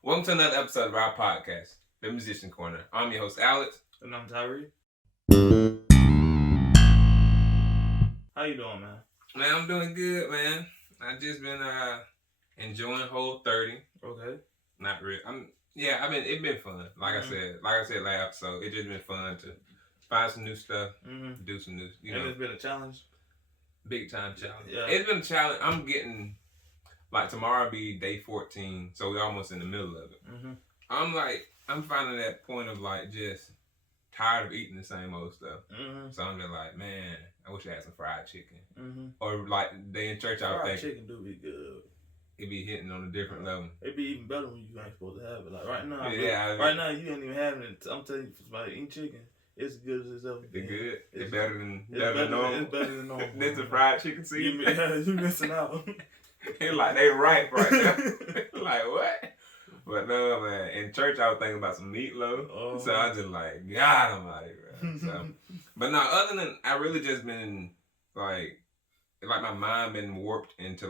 Welcome to another episode of our podcast, The Musician Corner. I'm your host, Alex. And I'm Tyree. How you doing, man? Man, I'm doing good, man. I've just been enjoying Whole 30. Okay. Not really. It's been fun. Like I said last episode, it's just been fun to find some new stuff, do some new, And it's been a challenge? Big time challenge. Yeah. It's been a challenge. I'm getting, tomorrow be day 14, so we're almost in the middle of it. I'm finding that point of just tired of eating the same old stuff. So I'm just like, man, I wish I had some fried chicken. Or they in church, I would think fried chicken do be good. It be hitting on a different level. It be even better when you ain't supposed to have it. Like right now, right now you ain't even having it. I'm telling you, somebody eating chicken, it's as good as it's ever been. It's good. It's better than normal. It's better than normal. This is fried chicken season. You missing out. They right now. Like what? But no, man. In church, I was thinking about some meatloaf. So I just God almighty, bro. So, but no, other than I really just been like my mind been warped into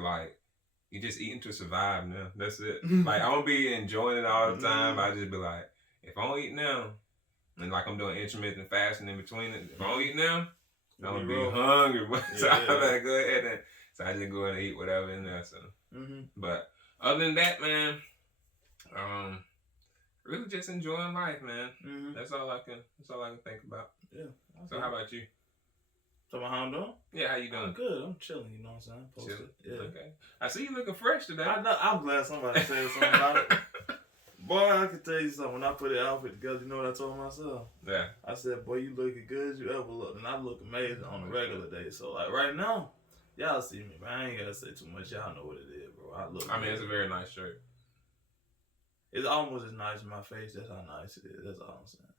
you just eating to survive now. That's it. I don't be enjoying it all the time. I just be like, if I don't eat now, and I'm doing intermittent fasting in between it, if I don't eat now, I'm gonna be hungry. So I better go ahead and I just go ahead and eat whatever in there. So, but other than that, man, really just enjoying life, man. That's all I can think about. Yeah. So how about you? So how I'm doing? Yeah, how you doing? I'm good. I'm chilling. You know what I'm saying? Posted. Yeah. Okay. I see you looking fresh today. I'm glad somebody said something about it. Boy, I can tell you something. When I put the outfit together, you know what I told myself? Yeah. I said, boy, you look as good as you ever looked. And I look amazing on a regular day. So, right now, y'all see me, man. I ain't got to say too much. Y'all know what it is, bro. It's a very nice shirt. It's almost as nice in my face. That's how nice it is. That's all I'm saying.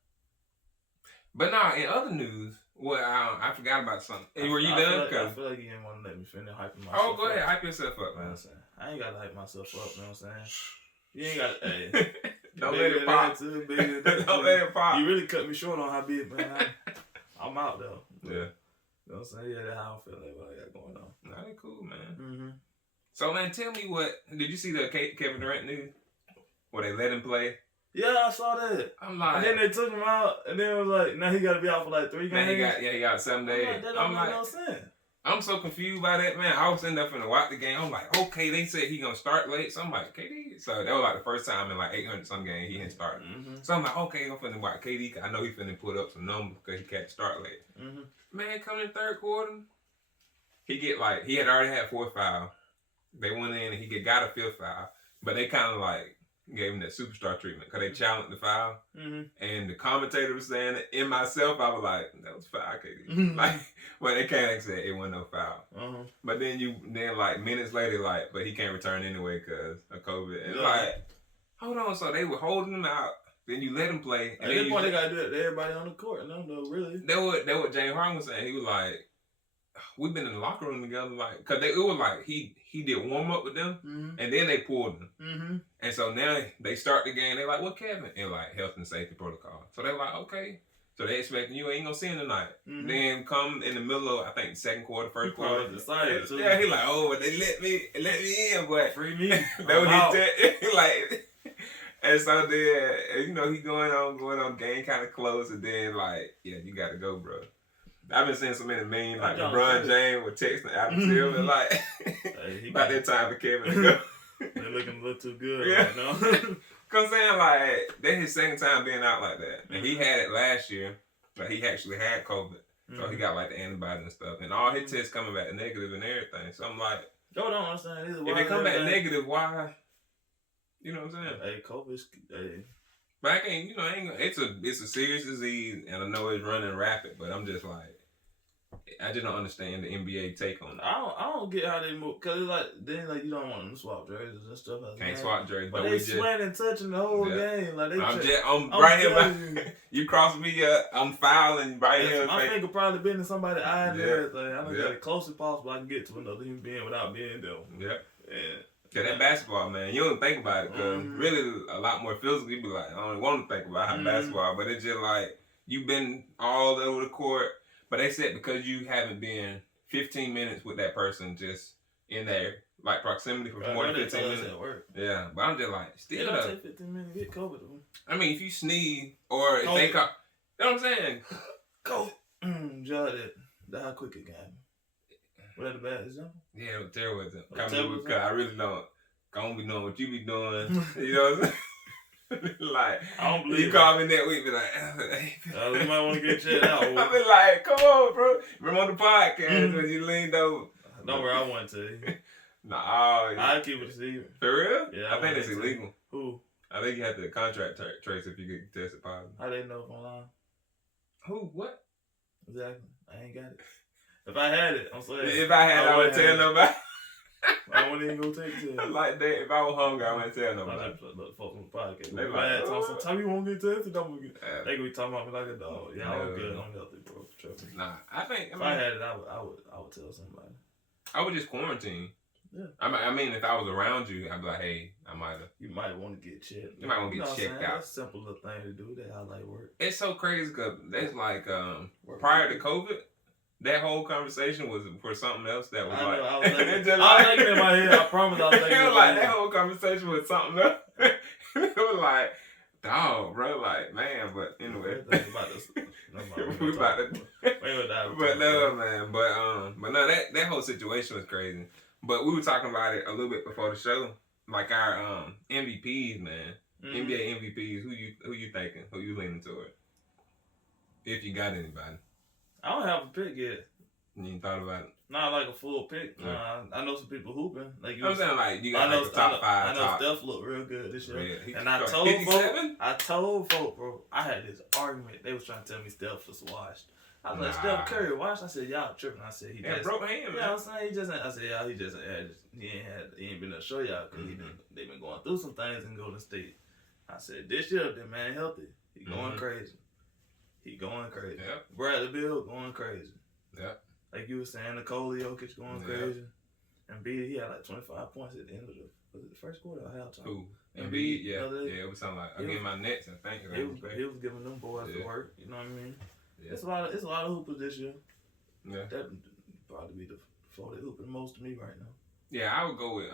But now, in other news, I forgot about something. Were you done? I feel like you didn't want to let me finish hyping myself up. Oh, go ahead. Hype yourself up, man. You know what I'm saying? I ain't got to hype myself up, you know what I'm saying? You ain't got to, hey. Don't let it pop. Don't let it pop. You really cut me short on how big, man. I'm out, though. Yeah. You know what I'm saying? Yeah, that's how I feel like what I got going on. Nah, they cool, man. So, man, tell me did you see the Kevin Durant news? Where they let him play? Yeah, I saw that. I'm like... And then they took him out, and then it was like, now he got to be out for 3 games. He got 7 days. That don't make no sense. I'm so confused by that, man. I was sitting there finna watch the game. I'm like, okay, they said he gonna start late. So I'm like, KD. So that was the first time in 800-some games he didn't start. So I'm like, okay, I'm finna watch KD. Cause I know he finna put up some numbers because he can't start late. Man, coming in third quarter, he had already had 4 fouls. They went in and he got a 5th foul. But they kind of gave him that superstar treatment because they challenged the foul. And the commentator was saying it. In myself, I was like, that was foul, KD. But they came and said it wasn't no foul. But then minutes later, but he can't return anyway because of COVID. And hold on, so they were holding him out. Then you let him play. And at this point, they got to do it to everybody on the court. No, really. That what James Harden was saying. He was like, we've been in the locker room together, because it was he did warm up with them, and then they pulled him. And so now they start the game. They're like, what, Kevin? And health and safety protocol. So they're like, okay. So they expecting you ain't gonna see him tonight. Then come in the middle of, I think, second quarter, first quarter. Decided to. Yeah, he but they let me in, but free me. That was he and so then, he going on, game kind of close, and then you gotta go, bro. I've been seeing so many memes LeBron James with texting Adam Silver about that time for Kevin to go. They're looking a little too good right now. Cause I'm saying that's his second time being out like that, and he had it last year, but he actually had COVID, so he got the antibodies and stuff, and all his tests coming back negative and everything. So I'm like, don't understand. If they come back negative, why? You know what I'm saying? Hey, COVID's. Hey. But I can't. It's a serious disease, and I know it's running rapid, but I'm just I just don't understand the NBA take on it. I don't get how they move, cause then you don't want them to swap jerseys and stuff. Can't swap jerseys, but they sweating and touching the whole game. I'm right here. You cross me up, I'm fouling right here. My finger probably been in somebody's eye and everything. I don't get it close as possible. I can get to another human being without being there. Yep. Yeah, that basketball, man, you don't think about it, because really a lot more physical. You be I don't want to think about how basketball, but it's just you've been all over the court. But they said because you haven't been 15 minutes with that person just in there, like proximity for Bro, more than they 15 tell us minutes. at work. Yeah, but I'm just like, It still don't though. take 15 minutes to get COVID. Though. I mean, if you sneeze or if they call, you know what I'm saying? COVID. Judge it. That's how quick it got me. Was that a bad example? Yeah, it was terrible. Terrible Because I really don't be knowing what you be doing. You know what I'm saying? Like, I don't believe you call me that week, be like, hey. You might want to get checked out. I be like, come on, bro. Remember on the podcast when you leaned over? Don't worry, I want to. Nah, I'll keep it a secret. For real? Yeah, I think it's illegal. Who? I think you have to contract trace if you get tested positive. How they know if I'm lying? Who? What? Exactly. I ain't got it. If I had it, I'm sorry. If I had it, I wouldn't tell nobody. I wouldn't even go take it. Like that, if I was hungry, I wouldn't tell nobody. Look, folks on the podcast. They If like, I had oh. sometime you won't get tested, I'm gonna get. They gonna be talking about me like a dog. Yeah, I'm good. I'm healthy, bro. Trust me. Nah, I think. If I had it, I would tell somebody. I would just quarantine. Yeah. I mean, if I was around you, I'd be like, hey, I might have. You might want to get checked. You might want to get checked out. That's a simple little thing to do. That's how life works. It's so crazy because that's like prior to COVID, that whole conversation was for something else that was I like. know, I was thinking in my head. I promise I was thinking. It in was my like head. that whole conversation was something else. It was like, dog, bro, like man, but anyway. We about to. But no, man. But no, that whole situation was crazy. But we were talking about it a little bit before the show, like our MVPs, man. NBA MVPs. Who you thinking? Who you leaning toward? If you got anybody. I don't have a pick yet. You ain't thought about it? Not like a full pick. Yeah. I know some people hooping. Like you I'm saying like you got like the top five. I know Steph looked real good this year. Yeah, and I told 57? folks, bro, I had this argument. They was trying to tell me Steph was washed. I was like, Nah. Steph Curry washed? I said, y'all tripping. I said, he Yeah, just broke hand, yeah, man. I'm saying I said, yeah, he ain't been able to show y'all because they been going through some things in Golden State. I said, this year, the man healthy. He going crazy. He going crazy. Yep. Bradley Beal going crazy. Yep. Like you were saying, Nikola Jokic going crazy. And B, he had like 25 points at the end of was it the first quarter or halftime? Who? Embiid, Yeah. other- Yeah, it was something like against my Nets, I think. He was giving them boys the work. You know what I mean? Yeah. It's a lot of hoopers this year. Yeah. That probably be the four that hooping most to me right now. Yeah, I would go with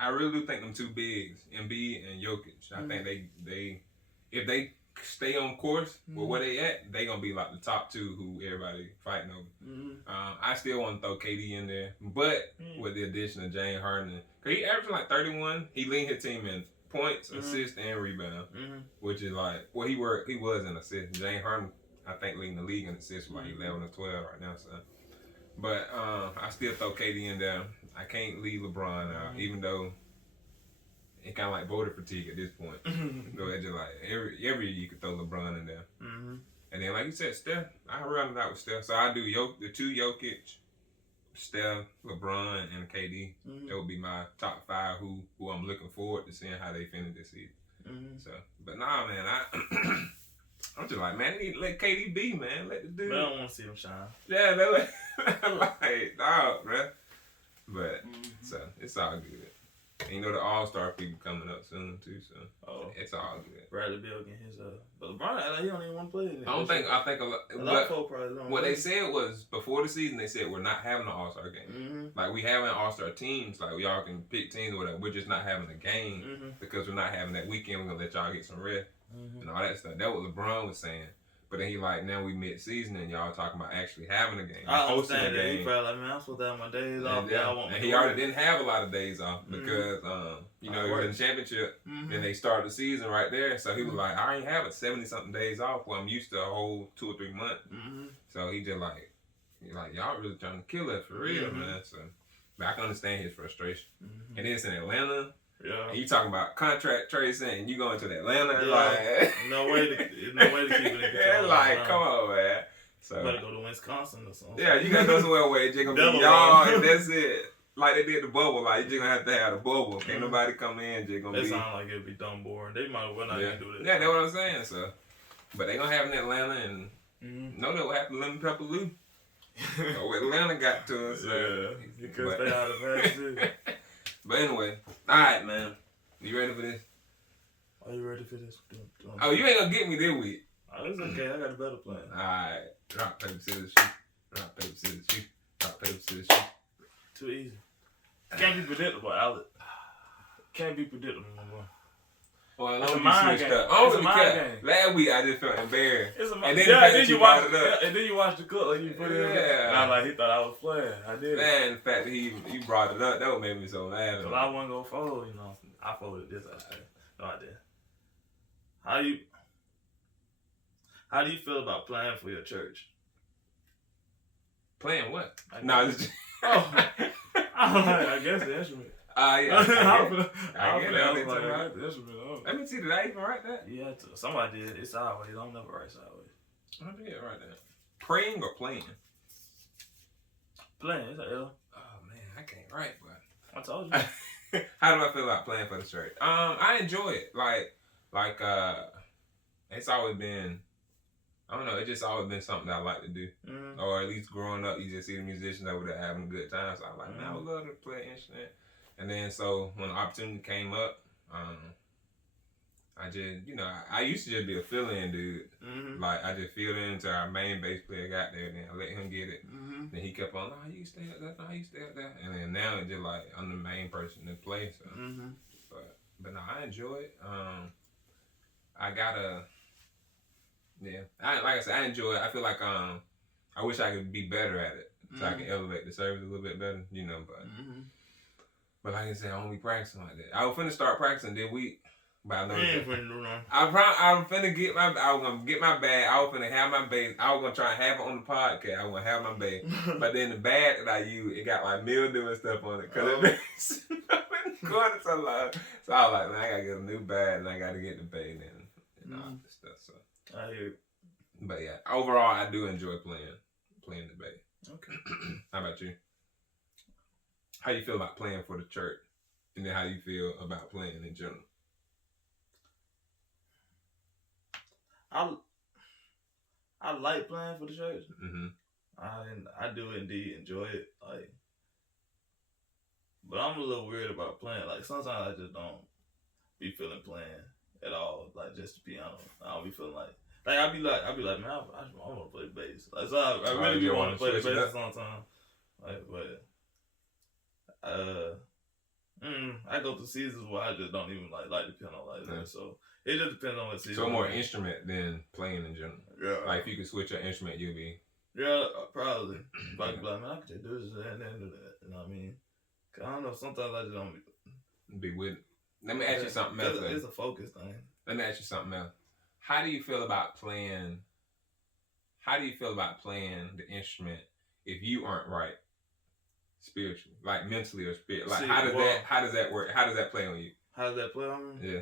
I really do think them two bigs, Embiid and Jokic. I think they if they stay on course with where they at, they gonna be like the top two who everybody fighting over. I still want to throw KD in there, but with the addition of James Harden, cause he averaging like 31, he lead his team in points, assists, and rebound, which is like he was in assists. James Harden, I think, leading the league in assists like 11 or 12 right now. So, but I still throw KD in there. I can't leave LeBron out, even though it kind of like voter fatigue at this point. So it's just like every year you could throw LeBron in there. And then like you said, Steph, I round it out with Steph. So I do the two Jokic, Steph, LeBron, and KD. That would be my top five who I'm looking forward to seeing how they finish this season. So, but nah, man, I'm just like, man, let KD be, man. Let the dude. I don't want to see him shine. Yeah, like, dog, bruh. But, so, it's all good. And you know the All-Star people coming up soon, too, so it's all good. Bradley Beal getting his, but LeBron, he don't even want to play in it. I think a lot of folks probably don't what they said was, before the season, they said we're not having an All-Star game. Like, we having All-Star teams, like, y'all can pick teams or whatever, we're just not having a game because we're not having that weekend, we're going to let y'all get some rest and all that stuff. That's what LeBron was saying. But then he like, now we mid-season and y'all talking about actually having a game. I understand that. He probably like, man, I'm supposed to have my days off. And he already didn't have a lot of days off because, he was in the championship and they started the season right there. So he was like, I ain't having 70-something days off where I'm used to a whole 2 or 3 months. So he just like, y'all really trying to kill us for real, man. So, but I can understand his frustration. And then it's in Atlanta. Yeah. And you talking about contract tracing and you going to Atlanta, no way to keep it in control. Like, come on, man. So better go to Wisconsin or something. Yeah, you gotta go somewhere where it's just gonna be y'all and that's it. Like they did the bubble, like you just gonna have to have the bubble. Can't nobody come in, just gonna that be. That sound like it'd be dumb boring. They might well not even do that. Yeah, that's what I'm saying. So, but they gonna have in Atlanta and know that what happened to Lemon Pepper Lou. What Atlanta got to us. You couldn't stay out of that. But anyway, alright, man. You ready for this? Are you ready for this? Oh, you ain't gonna get me this week. Oh, it's okay. I got a better plan. Alright. Rock, paper, scissors, shoot. Rock, paper, scissors, shoot. Rock, paper, scissors, shoot. Too easy. Can't be predictable, Alex. Can't be predictable no more. Well, It's a you mind switched game. up. It's a mind game. Last week I just felt embarrassed. It's a And then yeah, the fact and that then you watch brought it up. and then you watch the clip like you put it in. Yeah. And I was like, he thought I was playing. I did. Man, the fact that you brought it up, that would make me so mad. Cause I wasn't gonna fold, you know. I folded this. No, I did. How do you feel about playing for your church? Playing what? I guess the instrument. Yeah. I get it. Instrument. Let me see, did I even write that? Yeah, somebody did. It's sideways. I don't never write sideways. I did write that. Praying or playing? Playing, it's an L. Oh man, I can't write, but I told you. how do I feel about playing for the church? I enjoy it. Like it's always been, I don't know, it's just always been something that I like to do. Mm. Or at least growing up, you just see the musicians over there having a good time. So I was like, man, I would love to play an instrument. And then so when the opportunity came up, I just, I used to just be a fill-in dude. Mm-hmm. Like I just filled in until our main bass player got there, and then I let him get it. Mm-hmm. Then he kept on, you stay up there, you stay up there. And then now it's just like I'm the main person to play. So, Mm-hmm. but no, I enjoy it. I gotta, like I said, I enjoy it. I feel like I wish I could be better at it, so I can elevate the service a little bit better, But but like I said, I won't be practicing like that. I was finna start practicing this week, but I know I'm finna get I was gonna get my bag. I was finna have my bass. I was gonna try and have it on the podcast. I was gonna have my bass, but then the bag that I use, it got like mildew and stuff on it because it's going so long. So I was like, man, I gotta get a new bag and I gotta get the bass and all this stuff. So I hear it. But yeah, overall, I do enjoy playing the bass. Okay. How about you? How you feel about playing for the church, and then how you feel about playing in general? I like playing for the church. Mm-hmm. I do indeed enjoy it. But I'm a little weird about playing. Like sometimes I just don't be feeling playing at all. Like just to be honest, I don't be feeling like I'll be like, man, I want to play bass. Like, so I really do want to play the bass sometimes. But I go through seasons where I just don't even like the piano that. So it just depends on what season. So more instrument than playing in general. Yeah. Like if you could switch your instrument, you'd be. Yeah, probably. Like, man, I could just do this and then do that. You know what I mean? Cause I don't know. Sometimes I just don't be with. Let me ask you something else. It's a focus thing. Let me ask you something else. How do you feel about playing? How do you feel about playing the instrument if you aren't right spiritually, like mentally or spiritually? Like how does that work? How does that play on you? How does that play on me? Yeah.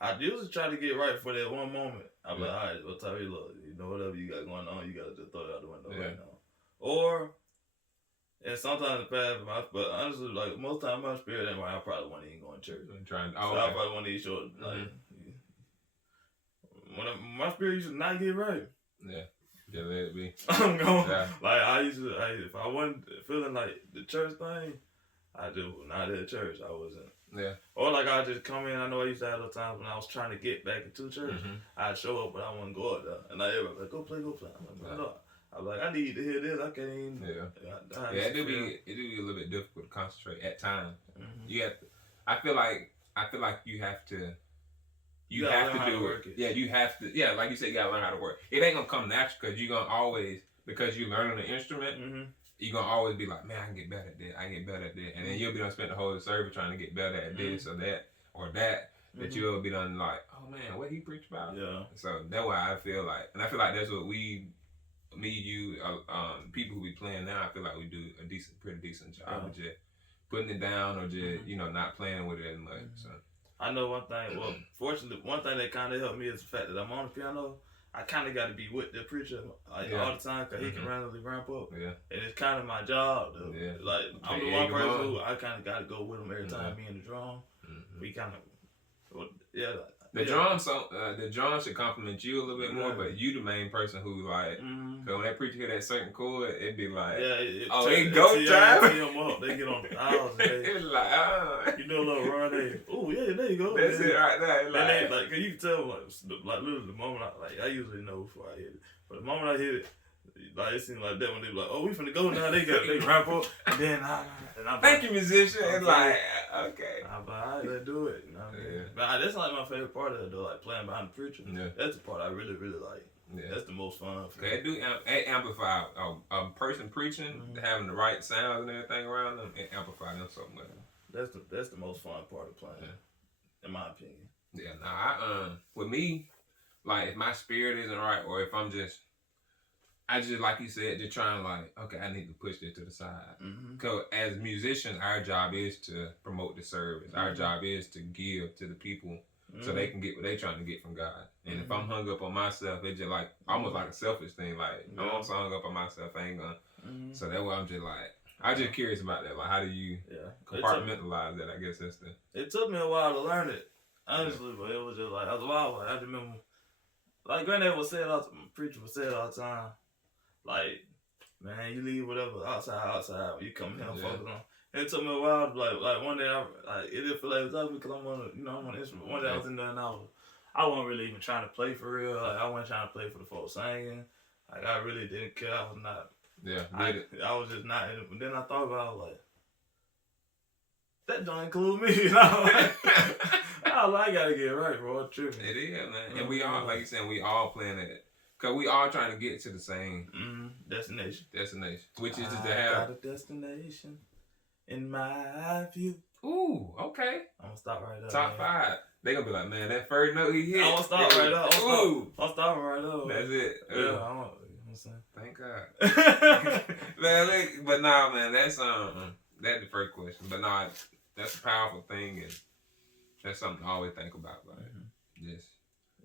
I usually try to get right for that one moment. I'm like, all right, well, tell you, look, whatever you got going on, you gotta just throw it out the window right now. Or, and sometimes in the past, but honestly, like most time my spirit ain't right. I probably want to even go in church. I probably want to eat short. Like, when my spirit used to not get right. Yeah. Just let it be. I'm going. Yeah. Like I used to, if I wasn't feeling like the church thing, I just was not at church. I wasn't. Yeah. Or like I just come in. I know I used to have those times when I was trying to get back into church. I'd show up, but I wouldn't go up there. And like everybody like, go play. I'm like, no. I was like, I need to hear this. I can't even. Yeah. It do be a little bit difficult to concentrate at times. You have to. I feel like you have to. You have to do it. Yeah, you have to. Yeah, like you said, you gotta learn how to work. It ain't gonna come natural because you're gonna always, because you're learning the instrument, you're gonna always be like, man, I can get better at that. I can get better at that. And then you'll be done spend the whole service trying to get better at this or that or that. That you'll be done like, oh man, what he preach about? Yeah. So that's why I feel like, and I feel like that's what me, you, people who be playing now, I feel like we do a pretty decent job of just putting it down or just, not playing with it as much. So. I know one thing. Well, fortunately, one thing that kind of helped me is the fact that I'm on the piano. I kind of got to be with the preacher all the time because he can randomly ramp up. Yeah. And it's kind of my job. Like, I'm the one person who I kind of got to go with him every time. Me and the drum. We kind of, The drum should compliment you a little bit more, but you the main person who like, cause when that preacher hear that certain chord, it'd be like, it go time. They get on the aisles. It's like, you do a little run. Oh yeah, there you go. That's it right there. Like, cause you can tell like literally the moment I usually know before I hit it, but the moment I hit it, Like it seemed like that when they be like, oh, we finna go now. They ramp up and then thank you, musician. Okay. And like, okay. I'm like, all right, let's do it. You know what I mean? But that's like my favorite part of it though, like playing behind the preacher. Yeah. That's the part I really, really like. Yeah. That's the most fun. They do amplify a person preaching, having the right sounds and everything around them, and amplify them so much. That's the most fun part of playing, in my opinion. Yeah, nah, with me, like if my spirit isn't right, or if I just like you said, just trying like, okay, I need to push this to the side. Because as musicians, our job is to promote the service. Our job is to give to the people so they can get what they're trying to get from God. And if I'm hung up on myself, it's just like almost like a selfish thing. Like I'm so hung up on myself, I ain't gonna. So that's why I'm just like, I'm just curious about that. Like, how do you compartmentalize that? I guess that's the. It took me a while to learn it, honestly, but it was just like, I was wild. I remember, like Granddad would say it all, preacher would say it all the time. Like, man, you leave whatever outside. You come here and focus on. And it took me a while. Like one day, it didn't feel like it was up because I'm on the instrument. One day I was in there and I wasn't really even trying to play for real. Like I wasn't trying to play for the folks singing. Like I really didn't care. I was not. Yeah. I was just not. And then I thought about it, like, that don't include me. You know? I gotta get it right, bro. I'm tripping. It is, man. And we all, like you said, we all playing it. Because we all trying to get to the same destination. Which is to have. I got a destination in my view. Ooh, okay. I'm gonna stop right there. Top 5. They gonna be like, man, that first note he hit. I'm gonna stop right there. I'm stopping right there. That's it. Yeah, I'm saying. Thank God. Man, look, but nah, man, that's the first question. But nah, that's a powerful thing, and that's something I always think about. Like, just.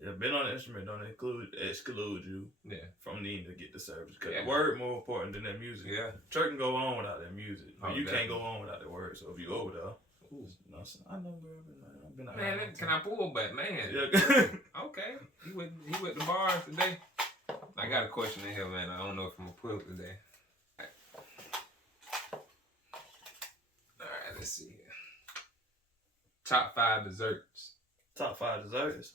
Yeah, being on the instrument don't exclude you from needing to get the service. Because the word more important than that music. Yeah. Church can go on without that music. You can't go on without the word. So if you over there, I know, bro. I've been out man, can I pull? But man, okay. He with the bars today. I got a question in here, man. I don't know if I'm gonna pull it today. All right, let's see here. Top 5 desserts. Top 5 desserts.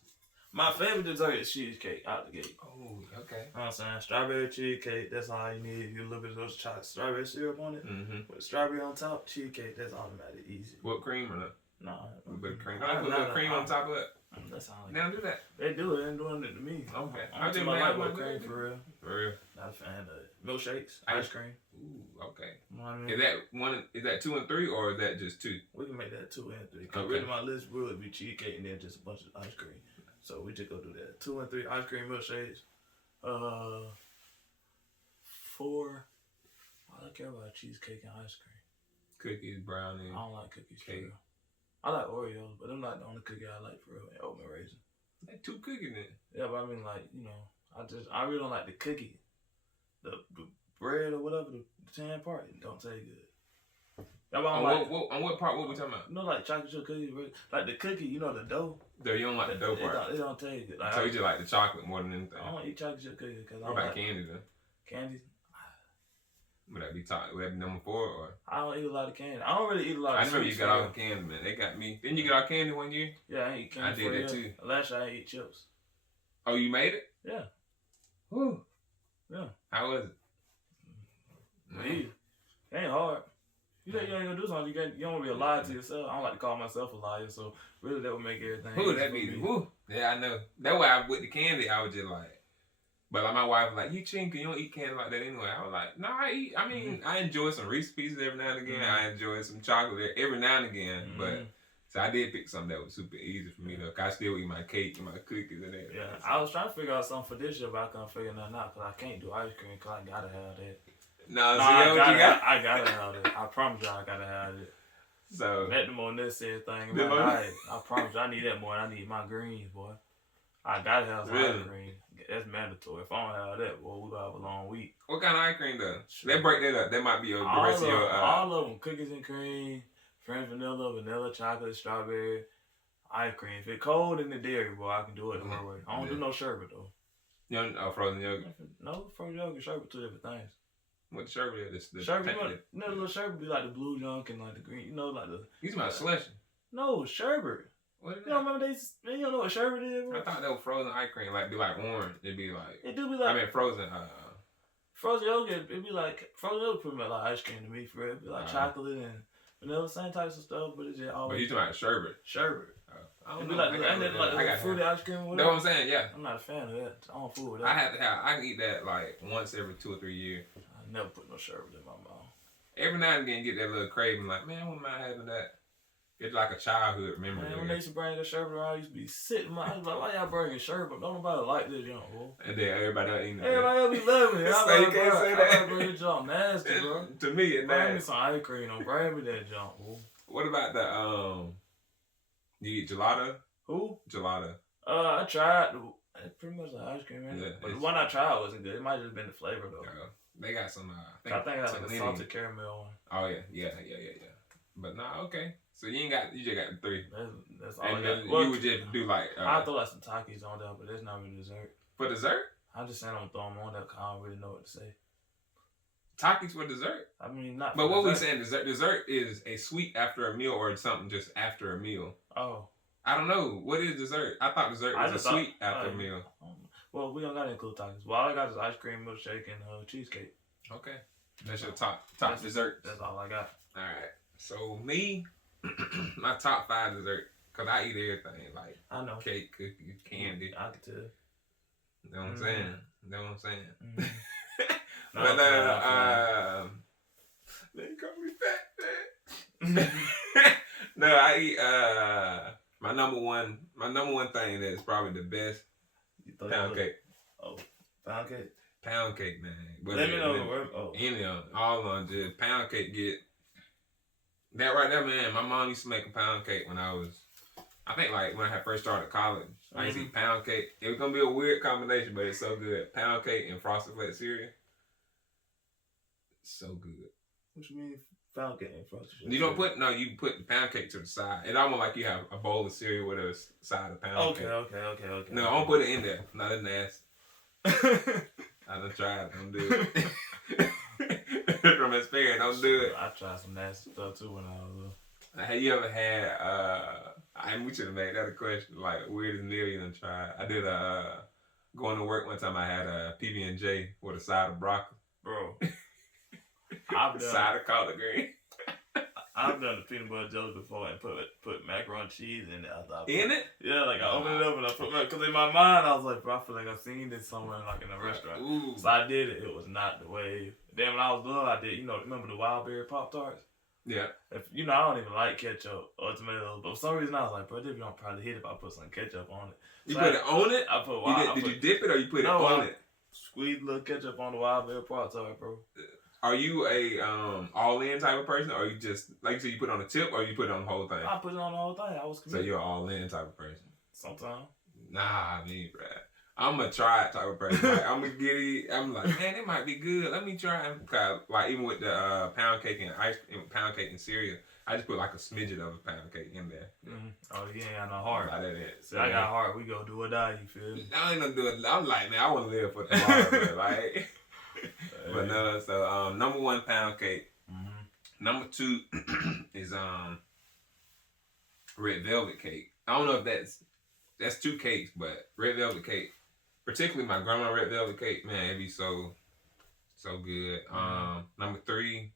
My favorite dessert is cheesecake out the gate. Oh, okay. You know what I'm saying? Strawberry cheesecake, that's all you need. You a little bit of those chocolate strawberry syrup on it. With strawberry on top, cheesecake, that's automatic, easy. What cream or not? No. A bit of cream. I put a little cream on top of it. That's all. Now do that. They do it. They're doing it to me. Okay. I just like whipped cream for real. For real. Not a fan of it. Milkshakes, ice cream. Ooh, okay. You know what I mean? Is that one? Is that 2 and 3, or is that just 2? We can make that 2 and 3. Cause really, my list would be cheesecake and then just a bunch of ice cream. So we just go do that. 2 and 3 ice cream milkshakes. 4. I don't care about cheesecake and ice cream. Cookies, brownies. I don't like cookies. Cake. I like Oreos, but I'm not the only cookie I like for real. And oatmeal raisin. Like 2 cookies in. Yeah, but I mean, like, you know, I really don't like the cookie. The bread or whatever, the tan part, it don't taste good. On what part? What we talking about? You know, like chocolate chip cookies, like the cookie. You know, the dough. You don't like the dough part. It don't taste good. Like, so you just like the chocolate more than anything. I don't eat chocolate chip cookies because what about candy though? Candy. Would that be top? Would that be number 4 or? I don't eat a lot of candy. I don't really eat a lot of. I remember you got all the candy, man. They got me. Didn't you get all candy one year? Yeah, I ate candy. I did that too. Last year I ate chips. Oh, you made it? Yeah. Woo. Yeah. How was it? It ain't hard. You think you ain't gonna do something, you don't want to be a liar to yourself. I don't like to call myself a liar, so really that would make everything. Who that be? Woo. Yeah, I know. That's why with the candy, I was just like. But like my wife was like, you cheating because you don't eat candy like that anyway. I was like, no, I eat. I mean, I enjoy some Reese's Pieces every now and again. I enjoy some chocolate every now and again. But so I did pick something that was super easy for me though. Cause I still eat my cake and my cookies and everything. Yeah, I was trying to figure out something for this year, but I couldn't figure nothing out because I can't do ice cream because I gotta have that. I gotta have it. I promise you I gotta have it. So that the more necessary thing in my diet. I promise you I need that more than I need my greens, boy. I gotta have some ice cream. That's mandatory. If I don't have that, boy, we gonna have a long week. What kind of ice cream though? They break that up. That might be the rest of your. All of them: cookies and cream, French vanilla, vanilla chocolate, strawberry, ice cream. If it's cold in the dairy, boy, I can do it the right way. I don't do no sherbet though. You don't frozen yogurt? No, frozen yogurt and sherbet, 2 different things. What the sherbet is? The sherbet, you know, the little sherbet be like the blue junk and like the green. You know, like the. You talking about slushing? No, sherbet. What is you don't remember you don't know what sherbet is, bro? I thought that was frozen ice cream, like be like orange. It'd be like. It do be like. I mean frozen. Frozen yogurt, it'd be like frozen yogurt pretty much like ice cream to me. For real, it'd be like chocolate and vanilla, same types of stuff, but it's just always. But you talking about sherbet? Sherbet. I don't know. Like fruity ice cream or whatever. That's what I'm saying, yeah. I'm not a fan of that. I don't fool with that. I can eat that like once every 2 or 3 years. I never put no sherbet in my mouth. Every now and again, get that little craving, like, man, I wouldn't mind having that. It's like a childhood memory. Man, when they used to bring that sherbet around, I used to be sitting. I was like, why y'all bringing sherbet? Don't nobody like this, young boy. And then everybody else eating it. Everybody else be loving it. So you can't say that. I bring this junk nasty, bro. To me, it's nasty. Bring me some ice cream. Don't bring me that junk, boy. What about the, you eat gelato? Who? Gelato. I tried. It's pretty much like ice cream, man. Yeah, but the one I tried wasn't good. It might have just been the flavor, though. They got some, I think I had like a salted caramel one. Oh, yeah. But nah, okay. So you just got the 3. That's all and I got. You would just do like... I throw like some Takis on there, but that's not really dessert. For dessert? I just saying I'm throwing them on there because I don't really know what to say. Takis for dessert? I mean, not. But what we saying dessert? Dessert is a sweet after a meal or something just after a meal. Oh. I don't know. What is dessert? I thought dessert was a sweet after a meal. Well, we don't got to include Takis. Well, all I got is ice cream, milkshake, and cheesecake. Okay. That's your top dessert. That's all I got. All right. So me, my top 5 dessert, because I eat everything. Like, I know. Cake, cookies, candy. I can tell. You know what I'm saying? You know what I'm saying? Mm-hmm. But they call me fat, man. No, I eat my number one thing that's probably the best, pound cake. Oh, pound cake? Pound cake, man. Let me know. Any of them, all of them, just pound cake get that right there, man. My mom used to make a pound cake when I think like when I had first started college. I used to eat pound cake. It was gonna be a weird combination, but it's so good. Pound cake and Frosted Flakes cereal. So good. What you mean pound cake and Frosted Flakes? You put the pound cake to the side. It almost like you have a bowl of cereal with a side of pound cake. Okay. No, I don't put it in there. No, that's nasty. I done tried. Don't do it. From experience, don't do it. I tried some nasty stuff too when I was little. Have you ever had, we should have made that a question, like weirdest meal you done tried. I did going to work one time, I had a PB&J with a side of broccoli. Bro. Side of collard green. I've done the peanut butter jelly before and put macaroni cheese in it. In it? Yeah, like I opened it up and I put because in my mind I was like, bro, I feel like I've seen this somewhere like in a restaurant. Ooh. So I did it. It was not the way. Then when I was little, I did. Remember the wild berry Pop-Tarts? Yeah. I don't even like ketchup or tomatoes, but for some reason I was like, bro, this don't probably hit if I put some ketchup on it. You put it on it? I put Did you dip it or you put it on it? Squeeze a little ketchup on the wild berry Pop-Tart, bro. Are you a all-in type of person, or you just, like you said, you put it on the tip, or you put it on the whole thing? I put it on the whole thing. I was committed. So you're an all-in type of person? Sometimes. Nah, me, bro. I'm a try it type of person. Like, I'm like, man, it might be good. Let me try it. Cause, like, even with the pound cake and pound cake and cereal, I just put like a smidget of a pound cake in there. Mm-hmm. Oh, you ain't got no heart. Like that. So I got heart. We go do or die. You feel me? I ain't gonna do it. I'm like, man, I want to live for tomorrow, bro. Like. But no, so number 1, pound cake. Mm-hmm. Number 2 is red velvet cake. I don't know if that's 2 cakes, but red velvet cake, particularly my grandma red velvet cake, man, it'd be so good. Mm-hmm. Number 3,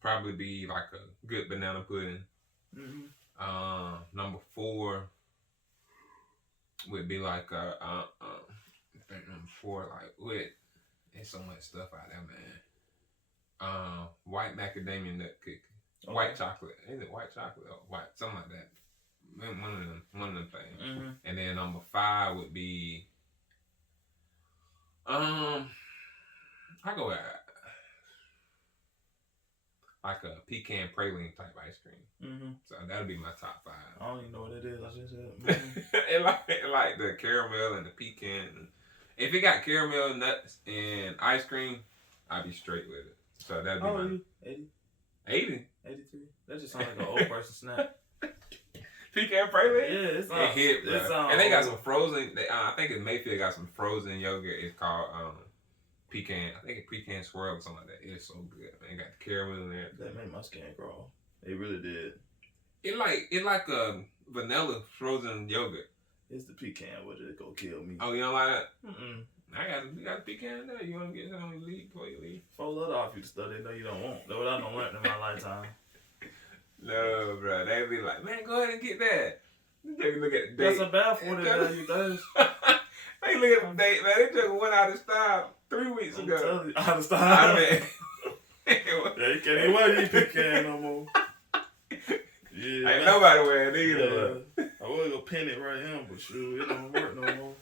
probably be like a good banana pudding. Mm-hmm. Number 4 would be like I think number 4 like with. There's so much stuff out there, man. White macadamia nut cookie. Okay. White chocolate. Is it white chocolate or white? Something like that. One of them things. Mm-hmm. And then number 5 would be I go with like a pecan praline type ice cream. Mm-hmm. So that'll be my top 5. I don't even know what it is. I just said. Mm-hmm. it like the caramel and the pecan. If it got caramel, nuts, and ice cream, I'd be straight with it. So that'd be you? 80? 80? 83? That just sounds like an old person snack. Pecan praline? Yeah, it's it hit, bro. And they got some frozen, I think in Mayfield got some frozen yogurt. It's called pecan. I think it's pecan swirl or something like that. It's so good, man. It got the caramel in there. That made my skin crawl. It really did. It like a vanilla frozen yogurt. It's the pecan, what it go kill me. Oh, you don't like that? We got a pecan there. You want to get something to leave before you leave? 4 letter off you to study. No, you don't want. That's what I don't want in my lifetime. No, bro. They be like, man, go ahead and get that. They look at the That's date. a bad for that you does. They look at the date, man. They just went out of style 3 weeks ago. You, out of style. I mean, yeah, you can't even wear your pecan no more. Yeah, ain't nobody wearing it either. Yeah. I was gonna pin it right here, but shoot, it don't work no more.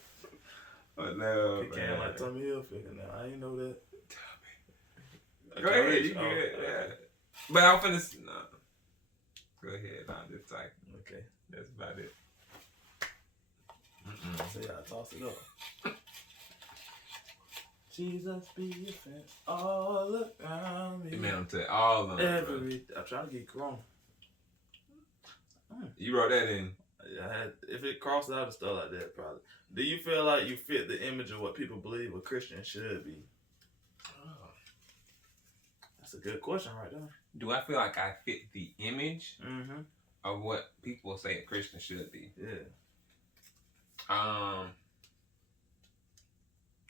But no, pecan man. like Tommy Hilfiger now. I ain't know that. Go ahead, you good. Yeah. But I'm finna. No. Go ahead. I'm just like. Okay. That's about it. So yeah, I toss it up. Jesus be your friend all around me. Man, I'm telling all of them. I'm trying to get Corona. You wrote that in. If it crossed out and stuff like that, probably. Do you feel like you fit the image of what people believe a Christian should be? Oh. That's a good question right there. Do I feel like I fit the image of what people say a Christian should be? Yeah.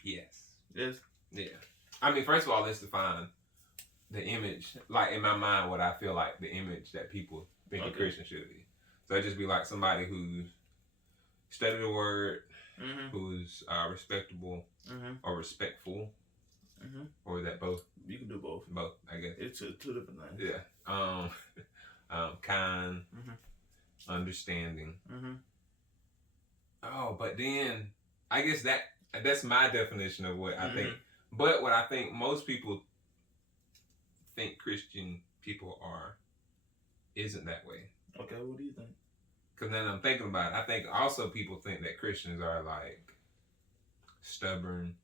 Yes. Yes. Yeah. I mean, first of all, let's define the image. Like in my mind, what I feel like the image that people think a Christian should be. So it just be like somebody who's studied the word, who's respectable or respectful, or is that both? You can do both. Both, I guess. It's two different things. Yeah. Kind, understanding. Oh, but then I guess that's my definition of what I think. But what I think most people think Christian people are isn't that way. Okay, what do you think? Because then I'm thinking about it. I think also people think that Christians are like stubborn,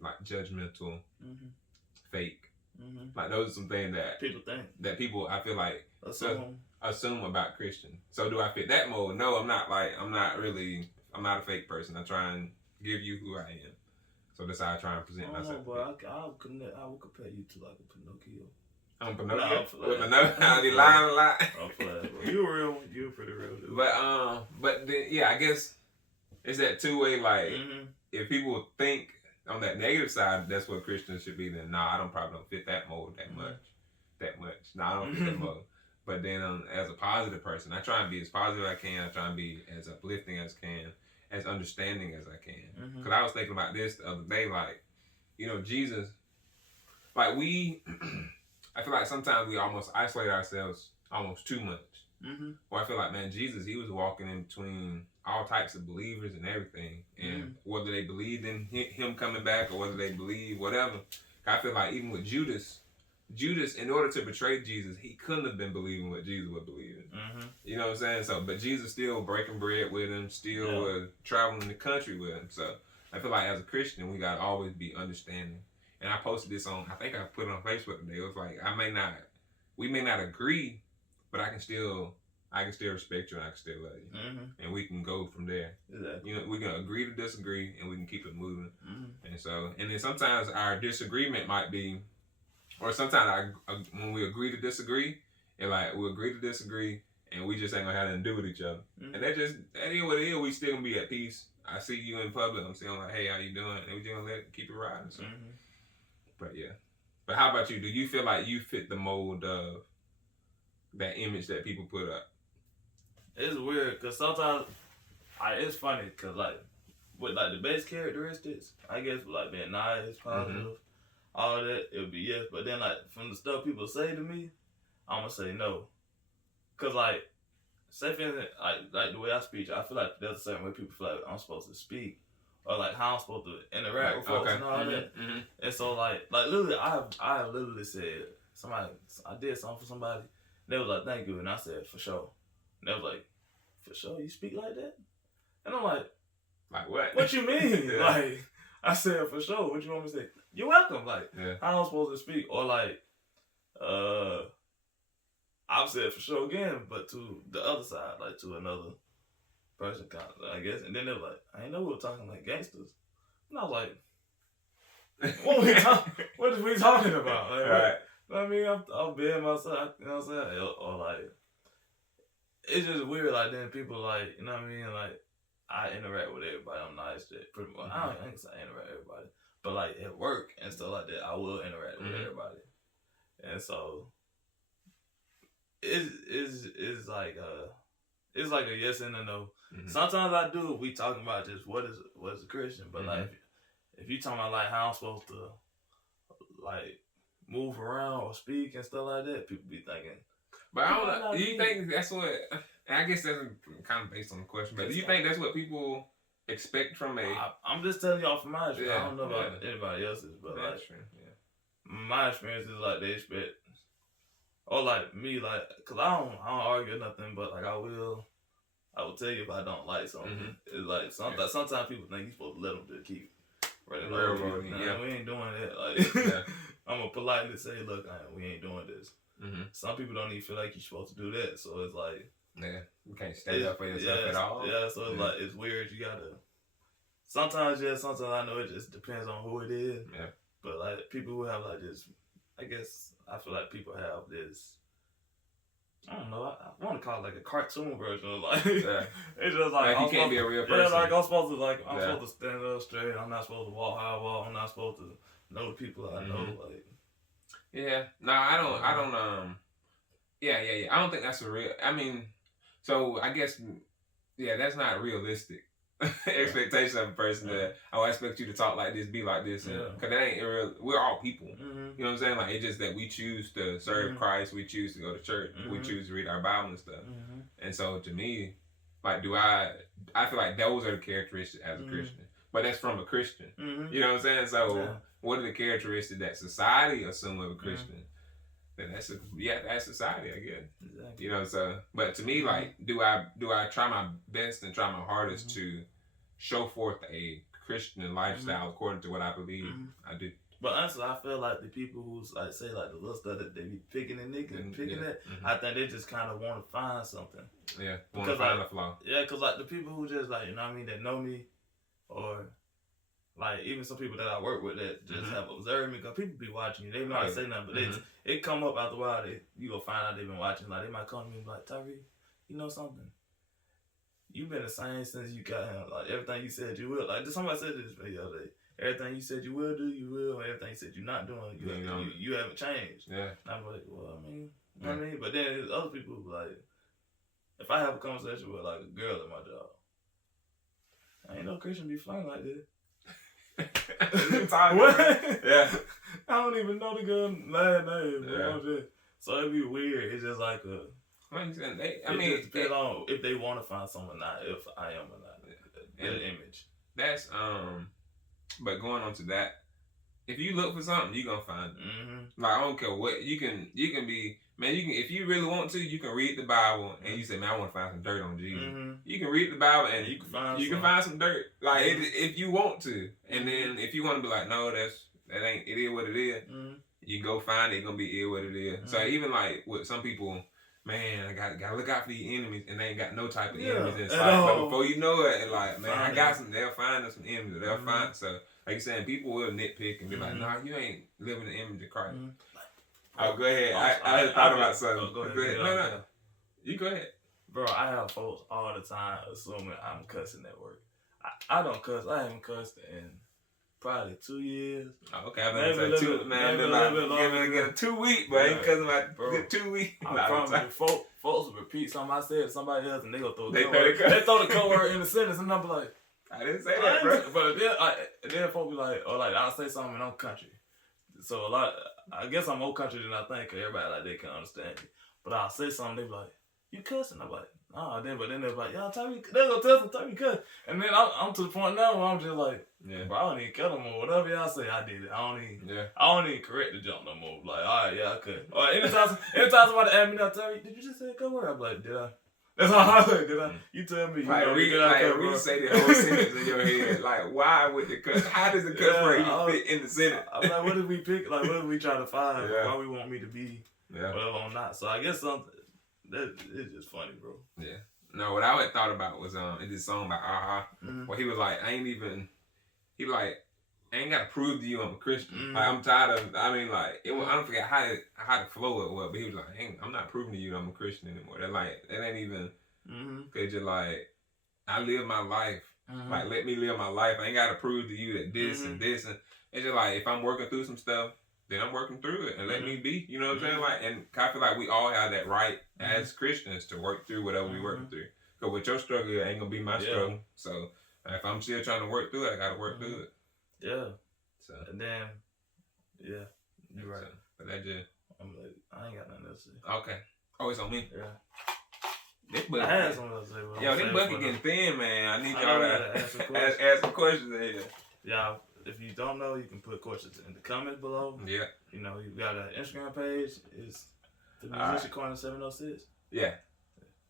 like judgmental, fake. Like those are some things that people think. That people, I feel like, assume about Christian. So do I fit that mold? No, I'm not a fake person. I try and give you who I am. So that's how I try and present myself. No, but I would compare you to like a Pinocchio. I'm Pinocchio. I be lying a lot. You were real. You were pretty real, dude. But then, yeah, I guess it's that two-way. Like, if people think on that negative side, that's what Christians should be. Then, I probably don't fit that mold that much. I don't fit that mold. But then, as a positive person, I try and be as positive as I can. I try and be as uplifting as I can, as understanding as I can. Because I was thinking about this the other day, like, Jesus, like I feel like sometimes we almost isolate ourselves almost too much. Or I feel like, man, Jesus, he was walking in between all types of believers and everything. And whether they believed in him coming back or whether they believe whatever, I feel like even with Judas, in order to betray Jesus, he couldn't have been believing what Jesus was believing. You know what I'm saying? So, but Jesus still breaking bread with him, still traveling the country with him. So I feel like as a Christian, we got to always be understanding. And I posted this I think I put it on Facebook today. It was like, we may not agree, but I can still respect you and I can still love you. And we can go from there. Exactly. We can agree to disagree and we can keep it moving. And then sometimes our disagreement might be, or sometimes when we agree to disagree, and like we agree to disagree and we just ain't gonna have nothing to do with each other. And that is what it is. We still gonna be at peace. I see you in public. I'm saying like, hey, how you doing? And we just gonna keep it riding. So. But yeah. But how about you? Do you feel like you fit the mold of that image that people put up? It's weird because sometimes it's funny because like with like the base characteristics, I guess like being nice, positive, all that, it would be yes. But then like from the stuff people say to me, I'm gonna say no. Cause like say for instance, like the way I speak, I feel like there's a certain way people feel like I'm supposed to speak. Or like how I'm supposed to interact with folks and all that. And so like literally I have literally said I did something for somebody. They was like, thank you, and I said, for sure. And they was like, for sure, you speak like that? And I'm like what? What you mean? Like I said, for sure, what you want me to say? You're welcome. Like how I'm supposed to speak? Or like I've said for sure again, but to the other side, like to another person, kind of, I guess. And then they were like, I ain't know we were talking like gangsters. And I was like, what are we talking about? Like, right. I mean, I'm being myself, you know what I'm saying? Or like, it's just weird, like, then people like, you know what I mean? Like, I interact with everybody. I'm nice to pretty much. I don't think I interact with everybody, but like at work and stuff like that, I will interact with everybody. And so it's like a yes and a no. Sometimes I do. We talking about just what is a Christian, but like if you talking about like how I'm supposed to like move around or speak and stuff like that, people be thinking. But I don't know. Do you think that's what? I guess that's kind of based on the question. But do you think that's what people expect from a? I'm just telling y'all from my experience. I don't know about anybody else's, but like my experience is like they expect, or like me, like because I don't argue nothing, but like I will tell you if I don't like something. It's like sometimes people think you're supposed to let them just keep running over you. We ain't doing that. Like I'm gonna politely say, look, we ain't doing this. Some people don't even feel like you're supposed to do that, so it's like you can't stand up for yourself at all. So it's like it's weird. You gotta sometimes I know it just depends on who it is. But like people who have like this, I guess I feel like people have this. I don't know. I want to call it like a cartoon version of like. It's just like you can't be a real person. Yeah, like I'm supposed to stand up straight. I'm not supposed to walk how I walk. I'm not supposed to know the people I know. Like. Yeah. No, I don't. Yeah. I don't think that's a real. I mean, so I guess that's not realistic. Expectation of a person that I expect you to talk like this, be like this, because that ain't real. We're all people, you know what I'm saying? Like it's just that we choose to serve Christ, we choose to go to church, we choose to read our Bible and stuff. And so to me, like, I feel like those are the characteristics as a Christian, but that's from a Christian. You know what I'm saying? So what are the characteristics that society assume of a Christian? Then that's society, I guess. Exactly. You know, so but to me, like, do I try my best and try my hardest to show forth a Christian lifestyle according to what I believe? I do. But honestly, I feel like the people who like say like the little stuff that they be picking and picking at, I think they just kind of want to find something. Yeah, want to find a flaw. Yeah, because like the people who just like, you know what I mean, that know me, or like even some people that I work with that just have observed me, because people be watching you. They might say nothing, but it come up after a while. You gonna find out they've been watching. Like they might come to me and be like, Tyree, you know something? You've been the same since you got him. Like everything you said you will. Like somebody said this the other day. Everything you said you will do, you will. Everything you said you're not doing, you haven't changed. Yeah. And I'm like, well, I mean, you know what I mean? But then there's other people who like, if I have a conversation with like a girl at my job, I ain't no Christian be flying like this. What? Yeah. I don't even know the girl's last name. Yeah. So it'd be weird. It's just like a. It depends on if they want to find someone, not if I am or not. Their image. That's But going on to that, if you look for something, you gonna find it. Like I don't care what you can be. Man, you can, if you really want to, you can read the Bible and you say, man, I want to find some dirt on Jesus. You can read the Bible and you can find some dirt. Like if you want to, and then if you want to be like, no, that ain't, it is what it is. You can go find it. It's gonna be what it is. So even like with some people, man, I gotta look out for these enemies, and they ain't got no type of enemies in sight. But before you know it, and like, man, I got some. They'll find us some enemies. They'll find. So like you saying, people will nitpick and be like, nah, you ain't living the image of Christ. Oh, go ahead. I thought about something. Go ahead. No. You go ahead. Bro, I have folks all the time assuming I'm cussing at work. I don't cuss. I haven't cussed in probably 2 years. Oh, okay. I'm going to say 2, man. Maybe get a 2 week, but I ain't cussing about 2 weeks. I promise you, folks will repeat something I said to somebody else, and they gonna throw the code word. They throw the code word in the sentence, and I'm like, I didn't say that, bro. But then folks be like, or like, I'll say something and I'm country. So I guess I'm more country than I think, because everybody like they can understand me. But I'll say something, they be like, you cussing? I'm like, nah. But then they're like, yo, Tyree, they're gonna tell some Tyree cuss. And then I'm to the point now where I'm just like, bro, I don't even cut them or whatever y'all say, I did it. I don't even correct the jump no more. Like, all right, I could. Or anytime somebody ask me now, Tyree, did you just say a good word? I'm like, did I? That's all I said. Did I? You tell me. Like, you say the whole sentence in your head. Like, why would the cuss? How does the cuss word fit in the sentence? I'm like, what did we pick? Like, what did we try to find? Why we want me to be whatever I'm not? So I guess something that it's just funny, bro. Yeah. No, what I had thought about was this song by Aha, where he was like, I ain't gotta prove to you I'm a Christian. Like, I'm tired of. I mean, like, I don't forget how the flow it was, but he was like, I'm not proving to you I'm a Christian anymore. That ain't even. Cause you're like, I live my life. Like, let me live my life. I ain't got to prove to you that this and this. And it's just like, if I'm working through some stuff, then I'm working through it and let me be. You know what I'm saying? Like, and I feel like we all have that right as Christians to work through whatever we working through. Because with your struggle, it ain't going to be my struggle. So, if I'm still trying to work through it, I got to work through it. Yeah. So, and then, you're right. So, but that just... I ain't got nothing else to say. Okay. Oh, it's on me? Yeah. This bucket, I had something else to say. Yo, this bucket getting thin, man. I need y'all to ask some questions in here. Y'all, if you don't know, you can put questions in the comments below. Yeah. You know, you got an Instagram page. It's the Musician Corner 706. Yeah.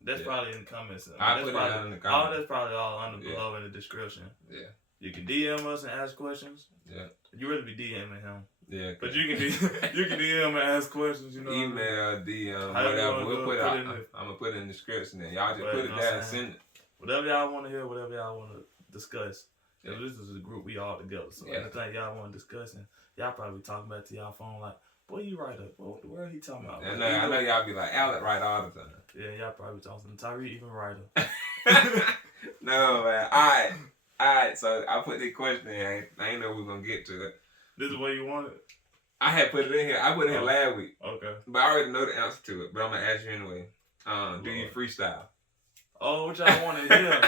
That's probably in the comments. I'll put it down in the comments. All that's probably all under below in the description. Yeah. You can DM us and ask questions. Yeah. You really be DMing him. Yeah, but you can DM and ask questions. You know, email, DM, whatever. We'll put it out. I'm gonna put it in the description. Then y'all just put it down and send it. Whatever y'all want to hear, whatever y'all want to discuss. Yeah. This is a group we all together. So anything y'all want to discuss, and y'all probably talking back to y'all phone like, "Boy, you right up. What the world he talking about?" I know y'all be like, "Alec right all the time." Yeah, y'all probably talking. Tyree even writer. No man. All right. So I put the question in. I ain't know we were gonna get to it. This is what you wanted? I had put it in here. I put it in here last week. Okay. But I already know the answer to it. But I'm going to ask you anyway. Do you freestyle? Oh, what y'all want to hear?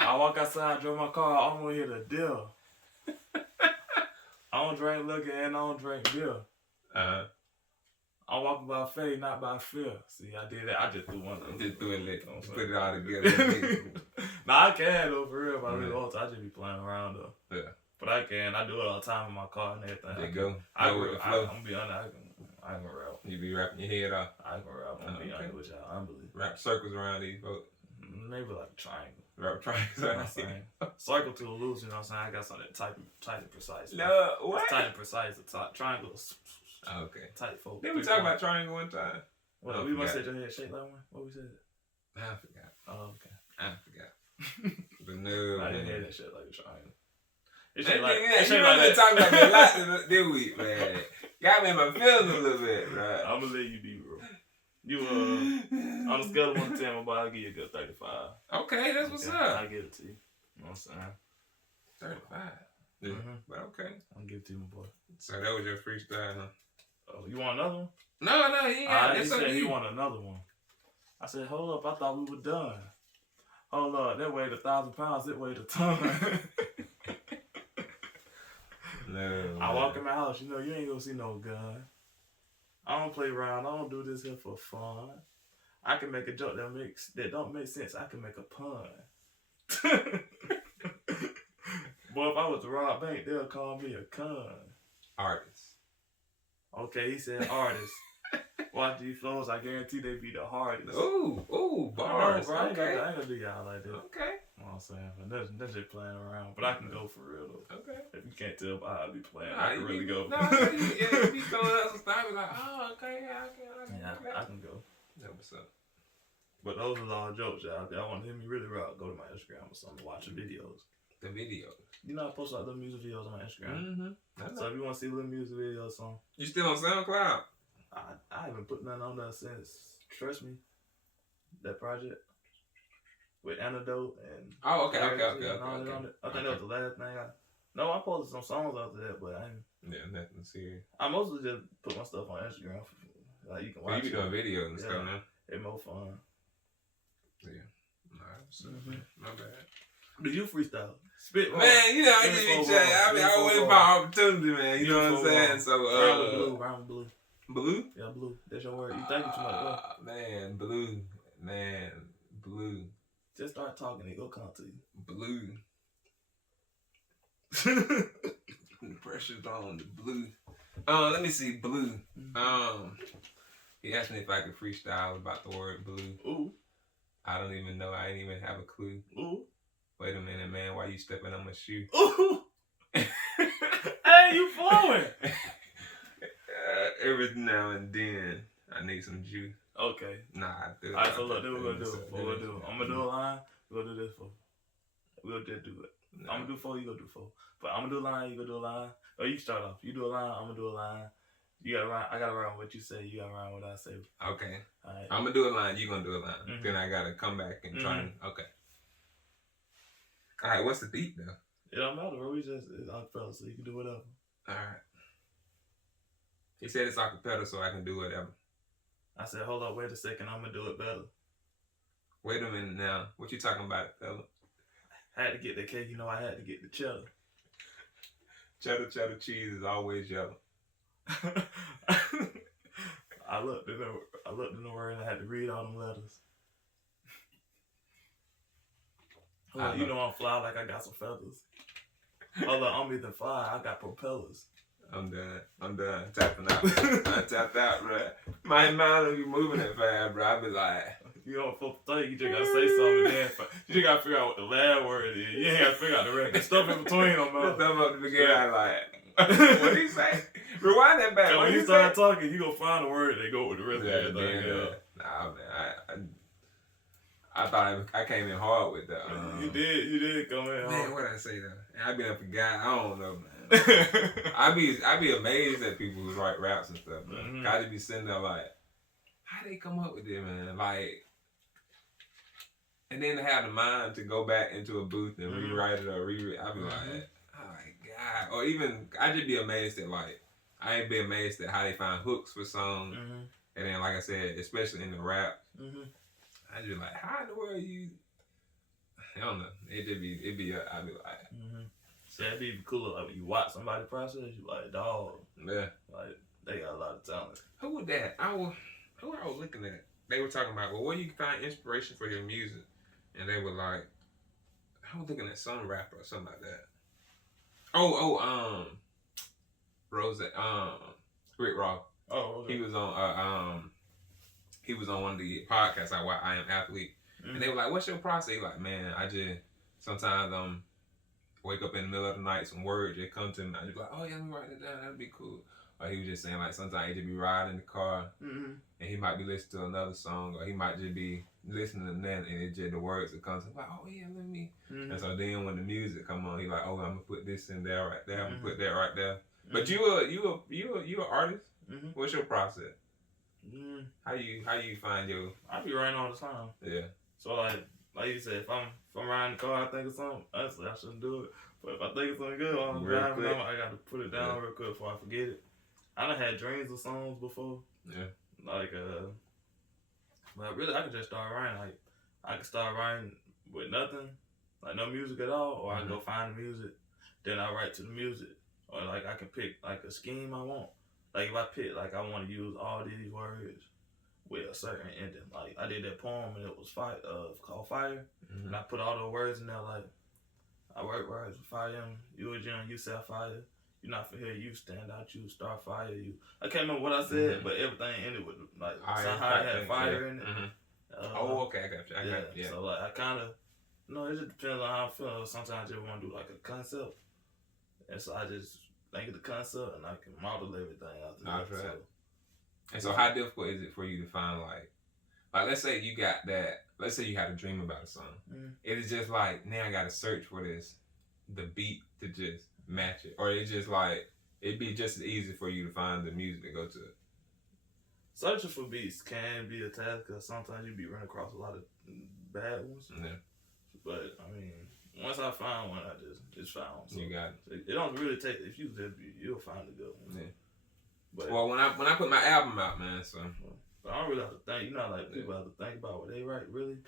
I walk outside, drove my car. I want to hear the deal. I don't drink liquor and I don't drink beer. I'm walking by faith, not by fear. See, I did that. I just threw one of them. Just threw it lit. Put it all together. Nah, I can though, for real. If I really want to, I just be playing around though. Yeah. But I can. I do it all the time in my car and everything. There you go. I'm going to be honest. I ain't going to rap. You be rapping your head off? I ain't going to rap. I'm going to be honest with y'all. Unbelievable. Rap circles around these folks? Maybe like a triangle. Rap triangles. You know what I'm saying? Circle to a loose, you know what I'm saying? I got something tight and precise. No, what? Tight and precise. Triangles. Okay. Tight folk. Didn't we talk about triangle one time? Well, we must say your head shaped like one. What we said? I forgot. Oh, okay. I forgot. But no, I didn't hear that shit like a triangle. It's like that. Talking about me a lot this week, man. Got me in my feelings a little bit, bro. I'm gonna let you be, bro. You on a scale of 1 to 10, I'll give you a good 35. Okay, that's what's up. I'll give it to you. You know what I'm saying? 35. Yeah, but okay. I'll give it to you, my boy. So that was your freestyle, huh? Oh, you want another one? No, he got it. He said he want another one. I said, hold up, I thought we were done. Hold up, that weighed 1,000 pounds, it weighed a ton. No. I walk in my house, you know, you ain't gonna see no gun. I don't play around. I don't do this here for fun. I can make a joke that don't make sense. I can make a pun. Boy, if I was to rob a bank, they'll call me a con. Artist. Okay, he said artist. Watch these flows. I guarantee they be the hardest. Ooh, bars. Bro, okay. I ain't gonna do y'all like that. Okay. You know what I'm saying? But that's just playing around. But I can go for real though. Okay. If you can't tell by how I be playing, I can really go. No, you be throwing out some stuff, be like, oh, okay, I can go. Yeah, what's up? But those are all jokes, y'all. If y'all want to hear me really rock, go to my Instagram or something, watch the videos. The videos. You know I post like little music videos on my Instagram. Mm-hmm. So if you want to see little music videos on, you still on SoundCloud? I haven't put nothing on there since. Trust me, that project with Antidote and okay. I think that was the last thing I posted some songs after that, but I ain't. Yeah, nothing serious. I mostly just put my stuff on Instagram. Like you can watch. You be doing videos and stuff now. It's more fun. Yeah. Alright, my bad. Do you freestyle? Spit, man. You know I just be I always my opportunity, man. You know what I'm saying? So round blue. Blue? Yeah, blue. That's your word. You think too much. Man, blue. Just start talking, it go come to you. Blue. The pressure's on the blue. Let me see, blue. He asked me if I could freestyle about the word blue. Ooh. I don't even know. I didn't even have a clue. Ooh. Wait a minute, man. Why you stepping on my shoe? Ooh. Hey, you flowing. Every now and then, I need some juice. Okay. Nah, I do. Alright, so look, this what we're gonna do. I'm gonna do a line. We're gonna do this for. We'll just do it. No. I'm gonna do 4, you gonna do 4. But I'm gonna do a line, you gonna do a line. Or you start off. You do a line, I'm gonna do a line. You gotta rhyme. I gotta rhyme what you say. You gotta rhyme what I say. Okay. Alright. I'm gonna do a line. You gonna do a line. Then I gotta come back and try and. Okay. All right, what's the beat though? It don't matter, bro. It's acapella, so you can do whatever. All right. He said it's acapella, so I can do whatever. I said, hold up, wait a second, I'm gonna do it better. Wait a minute now. What you talking about, fella? I had to get the cake, I had to get the cheddar. Cheddar cheese is always yellow. I looked in the word and I had to read all them letters. I'm fly like I got some feathers. Although I'm either fly, I got propellers. I'm done. Tapping out. I tapped out, bro. My mind will be moving it fast, bro. I be like, for the you just gotta say something then. You just gotta figure out what the last word is. You ain't gotta figure out the rest. The stuff in between them, man. The stuff up the beginning, I like, what did he say? Rewind that back. When you start talking, you gonna find a word that go with the rest of everything. Nah, man. I thought I came in hard with that. You did come in hard. Man, what did I say though? I be up forgot. I don't know, man. I be amazed at people who write raps and stuff, bro. Mm-hmm. I just be sitting there like, how they come up with it, man? Like, and then to have the mind to go back into a booth and rewrite it or reread. I be like, oh my god. Or even I just be amazed at I ain't be amazed at how they find hooks for songs. Mm-hmm. And then like I said, especially in the rap, I just like, how in the world you? I don't know. It be. I be like. So that'd be cool. Like when you watch somebody process, you like, dog. Yeah. Like they got a lot of talent. Who was that? Who I was looking at? They were talking about, well, where you find inspiration for your music, and they were like, I was looking at some rapper or something like that. Rose, Rick Ross. Oh, okay. He was on one of the podcasts I Am Athlete, and they were like, what's your process? He like, man, I just sometimes wake up in the middle of the night, some words just come to me. I just like, oh yeah, let me write it down. That'd be cool. Or he was just saying like sometimes he just be riding in the car, and he might be listening to another song, or he might just be listening to that, and it's just the words that come to him. Like, oh yeah, let me. And so then when the music come on, he like, oh, I'm gonna put this in there right there. I'm gonna put that right there. But you an artist. What's your process? How you find your? I be writing all the time. Yeah. So like you said, if I'm riding the car, I think of something. Honestly, I shouldn't do it. But if I think of something good while I'm driving, I got to put it down real quick before I forget it. I done had dreams of songs before. Yeah. But really, I could just start writing. Like, I could start writing with nothing, like no music at all, or I can go find the music, then I write to the music. Or like I can pick like a scheme I want. Like if I pick like I want to use all these words with a certain ending. Like I did that poem and it was called Fire, and I put all the words in there. Like I work words with fire. You a gem, you set fire. You not for here, you stand out. You start fire. You. I can't remember what I said, but everything ended with like somehow it had fire in it. Okay, I got you. Yeah. So like I kind of, it just depends on how I feel. Sometimes I just want to do like a concept, and so I just think of the concept and I can model everything after that. And so how difficult is it for you to find like let's say you got that, let's say you had a dream about a song. It is just like, now I gotta search for the beat to just match it. Or it's just like, it'd be just as easy for you to find the music to go to it. Searching for beats can be a task because sometimes you be running across a lot of bad ones. Yeah. But I mean, once I find one, I just found one. So you got it. It don't really take, if you just, you'll find a good one. Yeah. But, well, when I put my album out, man, so. But I don't really have to think, like people have to think about what they write, really.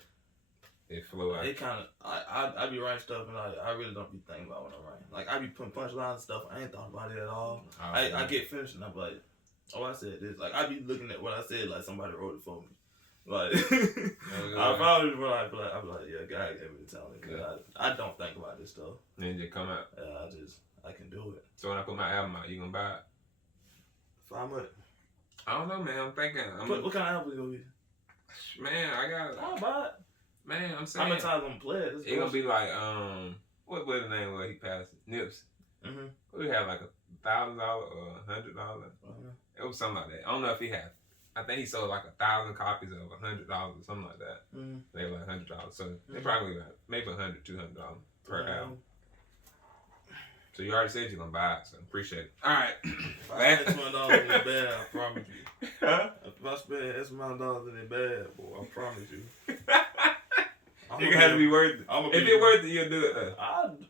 It flow out. It kind of, I be writing stuff and I really don't be thinking about what I'm writing. Like I be putting punchlines and stuff, I ain't thought about it at all. I get finished and I'm like, oh, I said this. Like I be looking at what I said like somebody wrote it for me. Like I probably would I'd be like, yeah, God gave me the talent. Cause I don't think about this stuff. And then you come out. Yeah, I can do it. So when I put my album out, you gonna buy it? For how much? I don't know, man. I'm thinking. What kind of album is it gonna be? Man, I got it. I'll buy it. Man, I'm saying. How many times I'm gonna play it? It's gonna be like what was the name where he passed it? Nips. We had like $1,000 or $100. It was something like that. I don't know if he had. I think he sold like 1,000 copies of $100 or something like that. They were like $100, so they probably like maybe $100, $200 per album. So you already said you're gonna buy it, so appreciate it. All right. If I spend $20 in the bag, I promise you. Huh? If I spend X amount of dollars in the bag, boy, I promise you. It have to be worth it. If it's worth it, you'll do it though.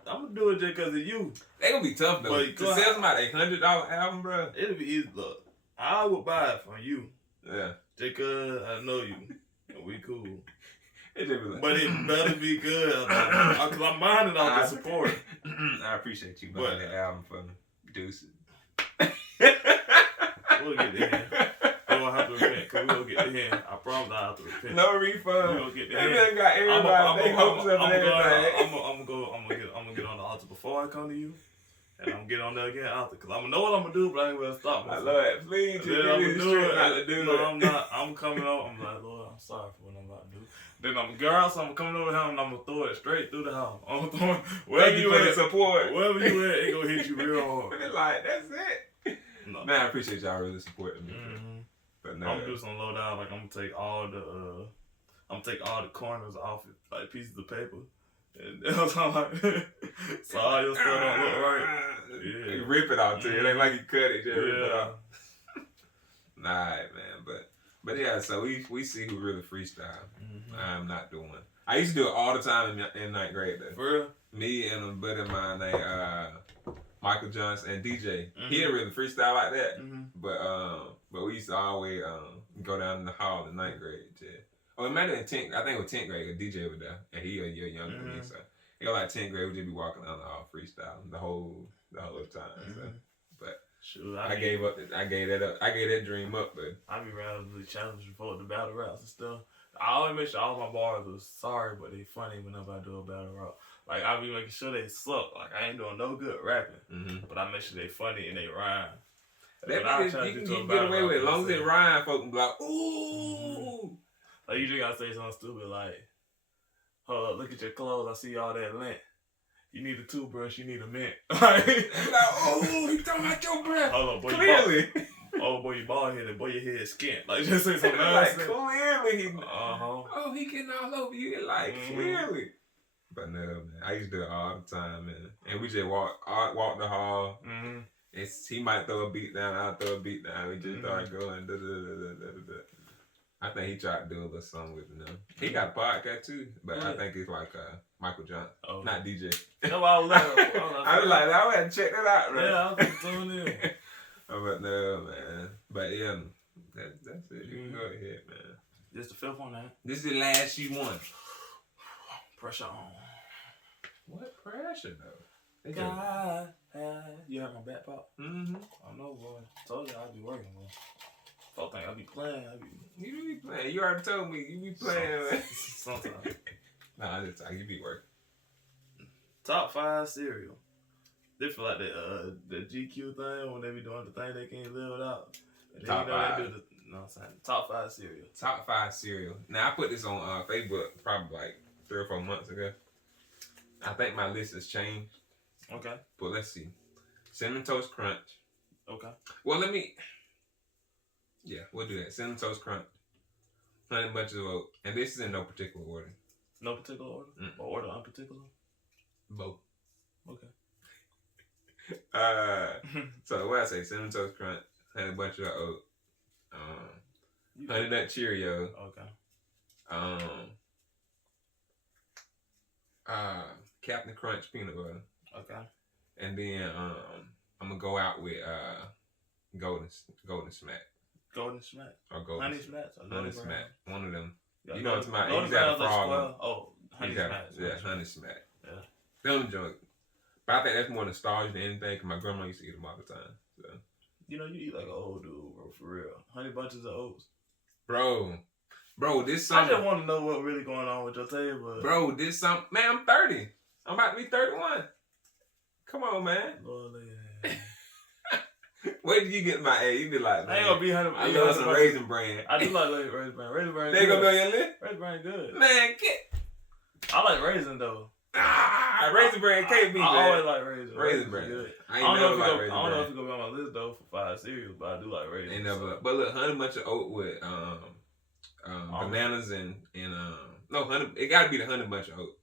I'm gonna do it just because of you. They gonna be tough though. But to sell somebody $100 album, bro. It'll be easy. Look, I would buy it from you. Yeah. Just because I know you. And we cool. Like, but it better be good. Because I'm buying it off the support. I appreciate you buying that album for me. Deuces. We'll get the hand. We don't have to repent because we'll get the hand. I promise I'll have to repent. No refund. We'll get the hand. They got everybody. They hopes of everything. I'm gonna get on the altar before I come to you. And I'm gonna get on there again after. Because I'm gonna know what I'm gonna do, but I ain't gonna stop myself. I love it. Please, I'm gonna do it. No, I'm not. I'm coming on. I'm like, Lord, I'm sorry for what I'm about to do. Then I'm girl, so I'm coming over the house and I'm gonna throw it straight through the house. I'm gonna throw it wherever you at, support. Wherever you at, it gonna hit you real hard. It's like, that's it. No. Man, I appreciate y'all really supporting me. But no, I'm gonna do some low down. Like I'm gonna take all the corners off it, like pieces of paper. And that's how so all your stuff don't look right. Yeah. You rip it off too. It ain't like you cut it. Just rip it off. Nah, man, but yeah. So we see who really freestyle. I'm not doing. I used to do it all the time in ninth grade though. For real? Me and a buddy of mine named Michael Johnson and DJ. He didn't really freestyle like that. But we used to always go down in the hall in ninth grade. Yeah. Oh, it might have been 10th. I think it was 10th grade. DJ was there, and he a year younger than me. So it was like 10th grade. We just be walking down the hall freestyling the whole time. So, but shoot, I gave up. I gave that up. I gave that dream up. But I be randomly challenging for the battle raps and stuff. I always make sure all my bars are sorry, but they funny whenever I do a battle rap. Like I be making sure they suck. Like I ain't doing no good rapping, but I make sure they funny and they rhyme. That means you can get away with it. As long as it rhyme, folks can be like, ooh. Like you just gotta say something stupid like, hold up, look at your clothes, I see all that lint. You need a toothbrush, you need a mint. Like, oh, he talking about your breath. Hold on, boy. Clearly. Boy, you bald headed, boy, your head skint. Like, just say something like, clearly. Oh, he getting all over you. Like, clearly. But no, man. I used to do it all the time, man. And we just walk the hall. He might throw a beat down, I'll throw a beat down. We just start going. I think he tried to do a little song with me. He got a podcast too, but I think it's like Michael Johnson, not DJ. No, I was like, I had to check that out, man. Yeah, I was tuning in. But no, man. But yeah, that's it. You can go ahead, man. This the fifth one, man. This is the last you won. Pressure on. What pressure though? God, you heard my back pop? I know, boy. Told you I'd be working, boy. I think I be playing. You be playing. You already told me you be playing, man. Sometimes. Nah, I just talk. You be working. Top 5 cereal. They feel like the GQ thing when they be doing the thing they can't live without. Top 5. I'm saying top 5 cereal. Top 5 cereal. Now I put this on Facebook probably like 3 or 4 months ago. I think my list has changed. Okay. But let's see. Cinnamon Toast Crunch. Okay. Well, we'll do that. Cinnamon Toast Crunch, Honey Bunches of Oats, and this is in no particular order. No particular order? Or order unparticular? Both. Okay. So what I say? Cinnamon Toast Crunch, Honey Bunches of Oats, Honey Nut Cheerio. Okay. Captain Crunch Peanut Butter. Okay. And then I'm gonna go out with Golden Smack. Golden Smack. Or Golden Honey Smack. Honey Smack. One of them. Yeah, you know what I'm talking about? Golden He's got a frog. Honey Smack. Yeah, Honey Smack. Yeah. Them joint. But I think that's more nostalgia than anything because my grandma used to eat them all the time. So. You know, you eat like an old dude, bro, for real. Honey Bunches of Oats. Bro, this summer. I just want to know what's really going on with your table. Bro, this summer. Man, I'm 30. I'm about to be 31. Come on, man. Lord, Wait till you get my A. You be like, man, I ain't gonna be 100. I love some Raisin Bran. I do like Raisin Bran. Raisin Bran. They gonna be on your list? Raisin Bran good. Man, get. I like Raisin though. Raisin Bran can't be, man. I always like Raisin. Raisin Bran. Good. I don't know if it's gonna be on my list though for 5 cereals, but I do like Raisin. Ain't never. But look, Honey Bunch of Oat with bananas and no honey. It gotta be the Honey Bunch of Oat.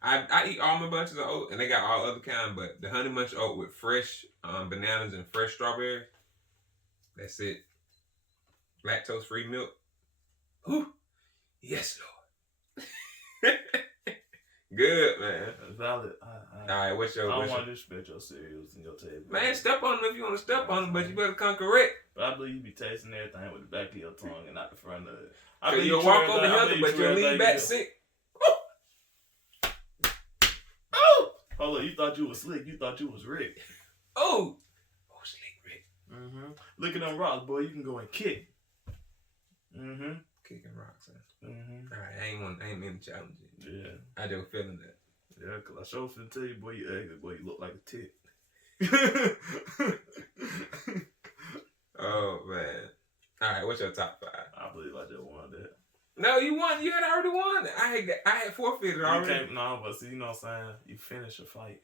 I eat almond bunches of oat, and they got all other kind, but the Honey Bunch of Oat with fresh bananas and fresh strawberries. That's it. Lactose free milk. Whew. Yes, Lord. Good, man. Valid. Alright, what's your... I don't want to disrespect your cereals and your table. Man, step on them if you want to step on them, but you better come correct. But I believe you be tasting everything with the back of your tongue and not the front of it. So you'll walk over Heather, but you'll lean back sick. Oh! Hold on, you thought you was slick. You thought you was Rick. Oh! Oh, slick Rick. Mm-hmm. Look at them rocks, boy. You can go and kick. Mm-hmm. Kicking rocks, huh? Mm-hmm. Alright, I ain't mean to challenge you. Yeah. I just feeling that. Yeah, because I sure finna tell you, boy, you ugly, boy, you look like a tit. Oh, man. Alright, what's your top 5? I believe I just won that. No, you won. You had already won it. I had forfeited already. No, but see, you know what I'm saying? You finish a fight.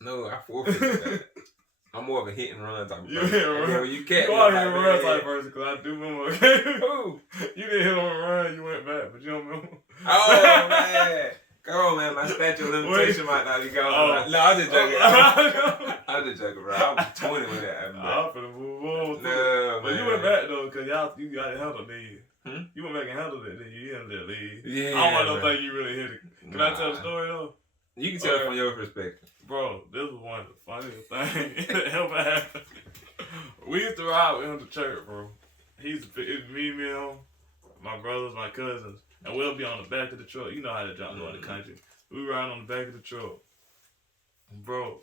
No, I forfeited that. I'm more of a hit and run type of person. You hit and run. You can't. You are a hit and run type person, because I do remember. Who? You didn't hit on a run, you went back, but you don't remember. Oh, man. Come on, man. My statute of limitation might not be gone. Oh. No, I'm just joking. I'm just joking, bro. I was 20 with that. I'm finna move on. No, but man. you went back, though, because you got it handled, didn't you? You went back and handled it, then you handled it, lead. Yeah. I don't want to think you really hit it. Can I tell the story, though? You can tell it from your perspective. Bro, this was one of the funniest things that ever happened. We used to ride with him to church, bro. It's me, him, my brothers, my cousins, and we'll be on the back of the truck. You know how to jump go in the country. We ride on the back of the truck. Bro,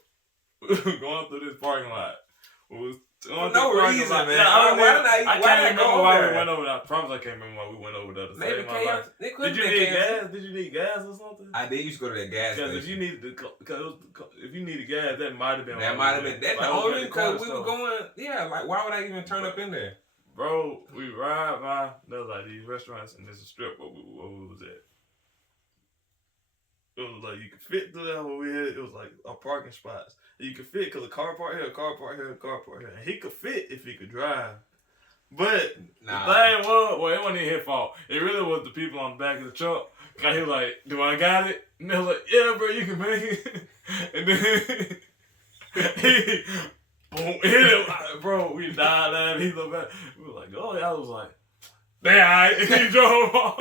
going through this parking lot. For no reason, man. Yeah, I can't remember why we went over there. I promise I can't remember why we went over there to save my life. Did you need gas? Did you need gas or something? I did used to go to that gas station. Because if you needed gas, that might have been. That might have been. That's the only because we were going. Yeah, like why would I even turn up in there? Bro, we ride by. There was like these restaurants and there's a strip where we was at. It was like you could fit through that where we had. It was like our parking spots. You could fit because a car park here, a car park here, a car park here. And he could fit if he could drive. But the thing was, well, it wasn't even his fault. It really was the people on the back of the truck. Cause he was like, "Do I got it?" And they was like, "Yeah, bro, you can make it." And then he boom hit him, bro. We died laughing. He looked back. We were like, "Oh yeah." I was like, "Damn!" And he drove off.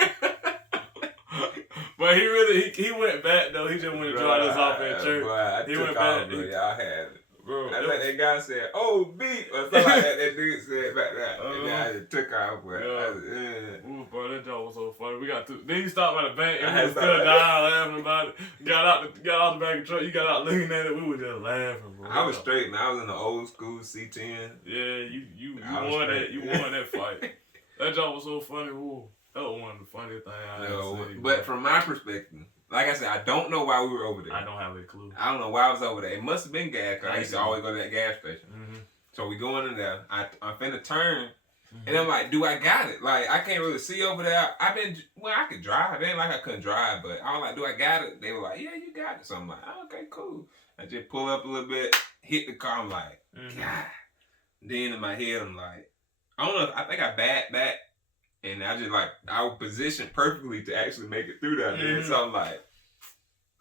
But he went back though. He just went to drive us off at church. Boy, he went back. Bro, y'all had it. Bro, I think that guy said, "Oh, beat," or something like that. That dude said back there. And then I just took off. Bro. Ooh, bro, that joke was so funny. Then he stopped at the bank and we was still dying laughing about it. Got out the back of the truck. You got out looking at it. We were just laughing, bro. I was straight, man. I was in the old school C10. Yeah, you won that. You won that fight. That joke was so funny. Ooh. That was one of the funniest things I ever seen. But from my perspective, like I said, I don't know why we were over there. I don't have a clue. I don't know why I was over there. It must have been gas, because I used to always go to that gas station. Mm-hmm. So we going in there. I'm finna turn, and I'm like, do I got it? Like, I can't really see over there. I could drive. It ain't like I couldn't drive, but I was like, do I got it? They were like, yeah, you got it. So I'm like, oh, okay, cool. I just pull up a little bit, hit the car. I'm like, God. Then in my head, I'm like, I don't know. I think I backed back. And I just I was positioned perfectly to actually make it through that. Mm-hmm. So I'm like,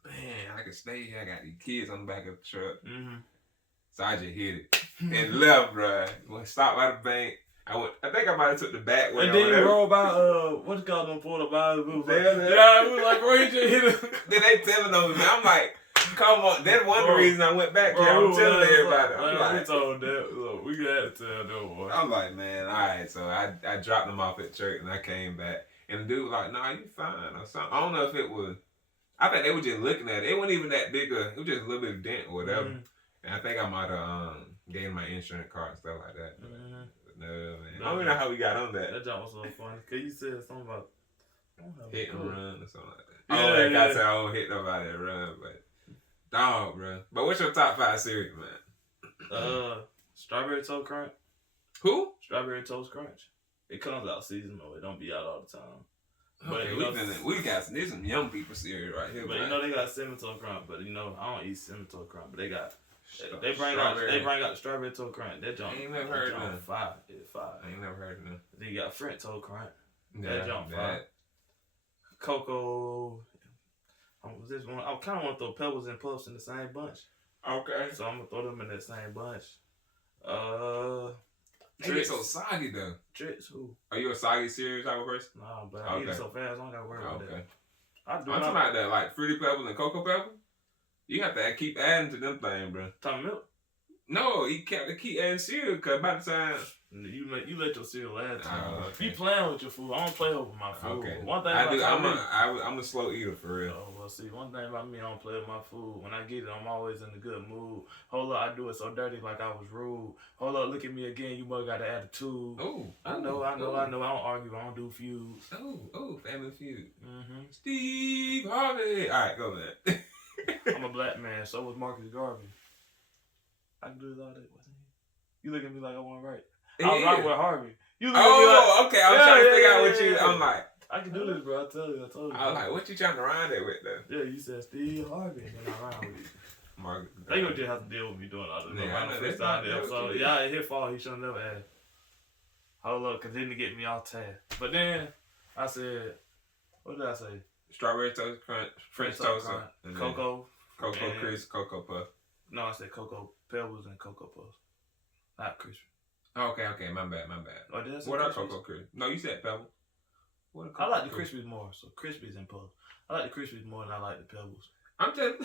man, I can stay here. I got these kids on the back of the truck. Mm-hmm. So I just hit it and left, bro. When I stopped by the bank, I think I might have took the back way. And then you roll by, what's it called, them Florida bars? We was like, bro, he just hit it. Then they telling on me. I'm like, come on. That's one of the reasons I went back. I'm telling everybody. We told that. Look, we had to tell them, boy. I'm like, man, all right. So I dropped them off at church and I came back. And the dude was like, nah, you fine or something. I don't know if it was, I think they were just looking at it. It wasn't even that big it was just a little bit of dent or whatever. Mm-hmm. And I think I might have gave my insurance card and stuff like that. Mm-hmm. No, man. I don't even know how we got on that. That job was so funny. Because you said something about hit and run or something like that. Yeah, that guy said I don't hit nobody and run, but dog, bro. But what's your top 5 cereal, man? Strawberry Toast Crunch. Who? Strawberry Toast Crunch. It comes out seasonal. It don't be out all the time. Okay, we got some young people cereal right here. But you know they got Cinnamon Toast Crunch. But you know I don't eat Cinnamon Toast Crunch. But they got they bring out the Strawberry Toast Crunch. That jump. I ain't never heard of them. 5. It's 5. I ain't never heard of them. Then you got French Toast Crunch. That jump 5. Cocoa. I kind of want to throw Pebbles and Puffs in the same bunch. Okay. So I'm gonna throw them in that same bunch. They get so soggy though. Tricks, who? Are you a soggy cereal type of person? Nah, but I eat it so fast, I don't gotta worry about that. I'm talking about that, like Fruity Pebbles and Cocoa Pebbles. You have to keep adding to them things, bro. Talking milk? No, you keep adding cereal because by the time you let your cereal last time. Oh, okay. You playing with your food. I don't play over my food. Okay. One thing I'm a slow eater for real. Oh well, see, one thing about me, I don't play with my food. When I get it, I'm always in a good mood. Hold up, I do it so dirty, like I was rude. Hold up, look at me again. You must got an attitude. Oh, I know. I don't argue. I don't do feuds. Oh, Family Feud. Steve Harvey. All right, go man. I'm a black man. So was Marcus Garvey. I can do it all day. You look at me like I wasn't right. I was right with Harvey. You look at me like, okay. I was trying to figure out what you. I'm like, I can do this, bro. I told you. I was like, what you trying to rhyme that with, though? Yeah, you said Steve Harvey, and I rhyme with you. Marcus. They gonna just have to deal with me doing all this. Yeah, I know that's not there. So yeah, his fault. He shouldn't never asked. Hold up, cause then to get me off task. But then I said, what did I say? Strawberry toast crunch, French toast, Cocoa Crisp, Cocoa Puff. No, I said Cocoa Pebbles and Cocoa Puffs, not crispy. Okay, my bad. Oh, did I say what Crispies? are Cocoa Crisp? No, you said Pebble. I like the Crispies more, so Crispies and Puffs. I like the Crispies more than I like the Pebbles. I'm just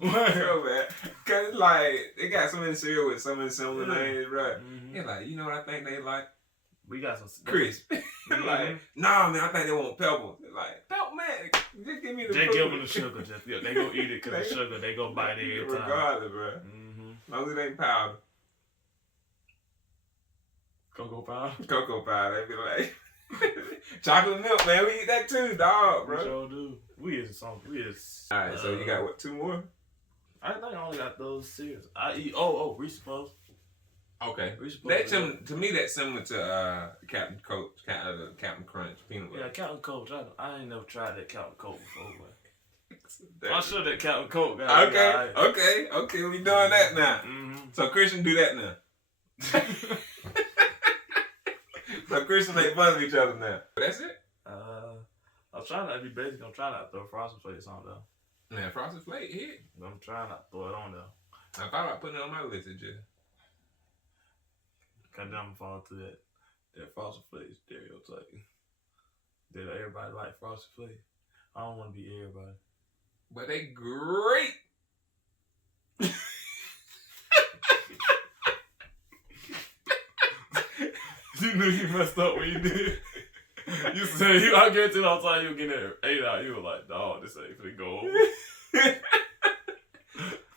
so bad, cause like they got so many cereal with so many similar names, right? You're like, you know what I think they like? We got some crisp. Like, nah, man, I think they want Pebbles. Like, Pebble, man, just give me the. Just give them the sugar. They go eat it because the sugar. They go bite it every time. Regardless, bro. As long as it ain't powder. Cocoa powder. Cocoa powder. They be like, chocolate milk, man. We eat that too, dog, bro. We sure do. We is something. All right, so you got what? 2 more? I think I only got those cereals. I eat. Reese's Puffs. Okay. That to me that's similar to Captain Crunch peanut butter. Yeah, Captain Coach. I ain't never tried that Captain Coach before, but I'm sure that Captain Coach got Okay, we doing that now. So Christian do that now. So Christian make fun of each other now. That's it? I'm trying not to be basic. I'm trying not to throw Frosted Flakes on though. Man, Frosted Flakes hit. I'm trying not to throw it on though. I thought about putting it on my list of just. Cause then I'm falling to that Frosted Flakes stereotype. That everybody like Frosted Flakes. I don't want to be everybody. But they great. You knew you messed up when you did. You said I guarantee all the time you were getting an 8 out. You were like, dog, this ain't finna go over.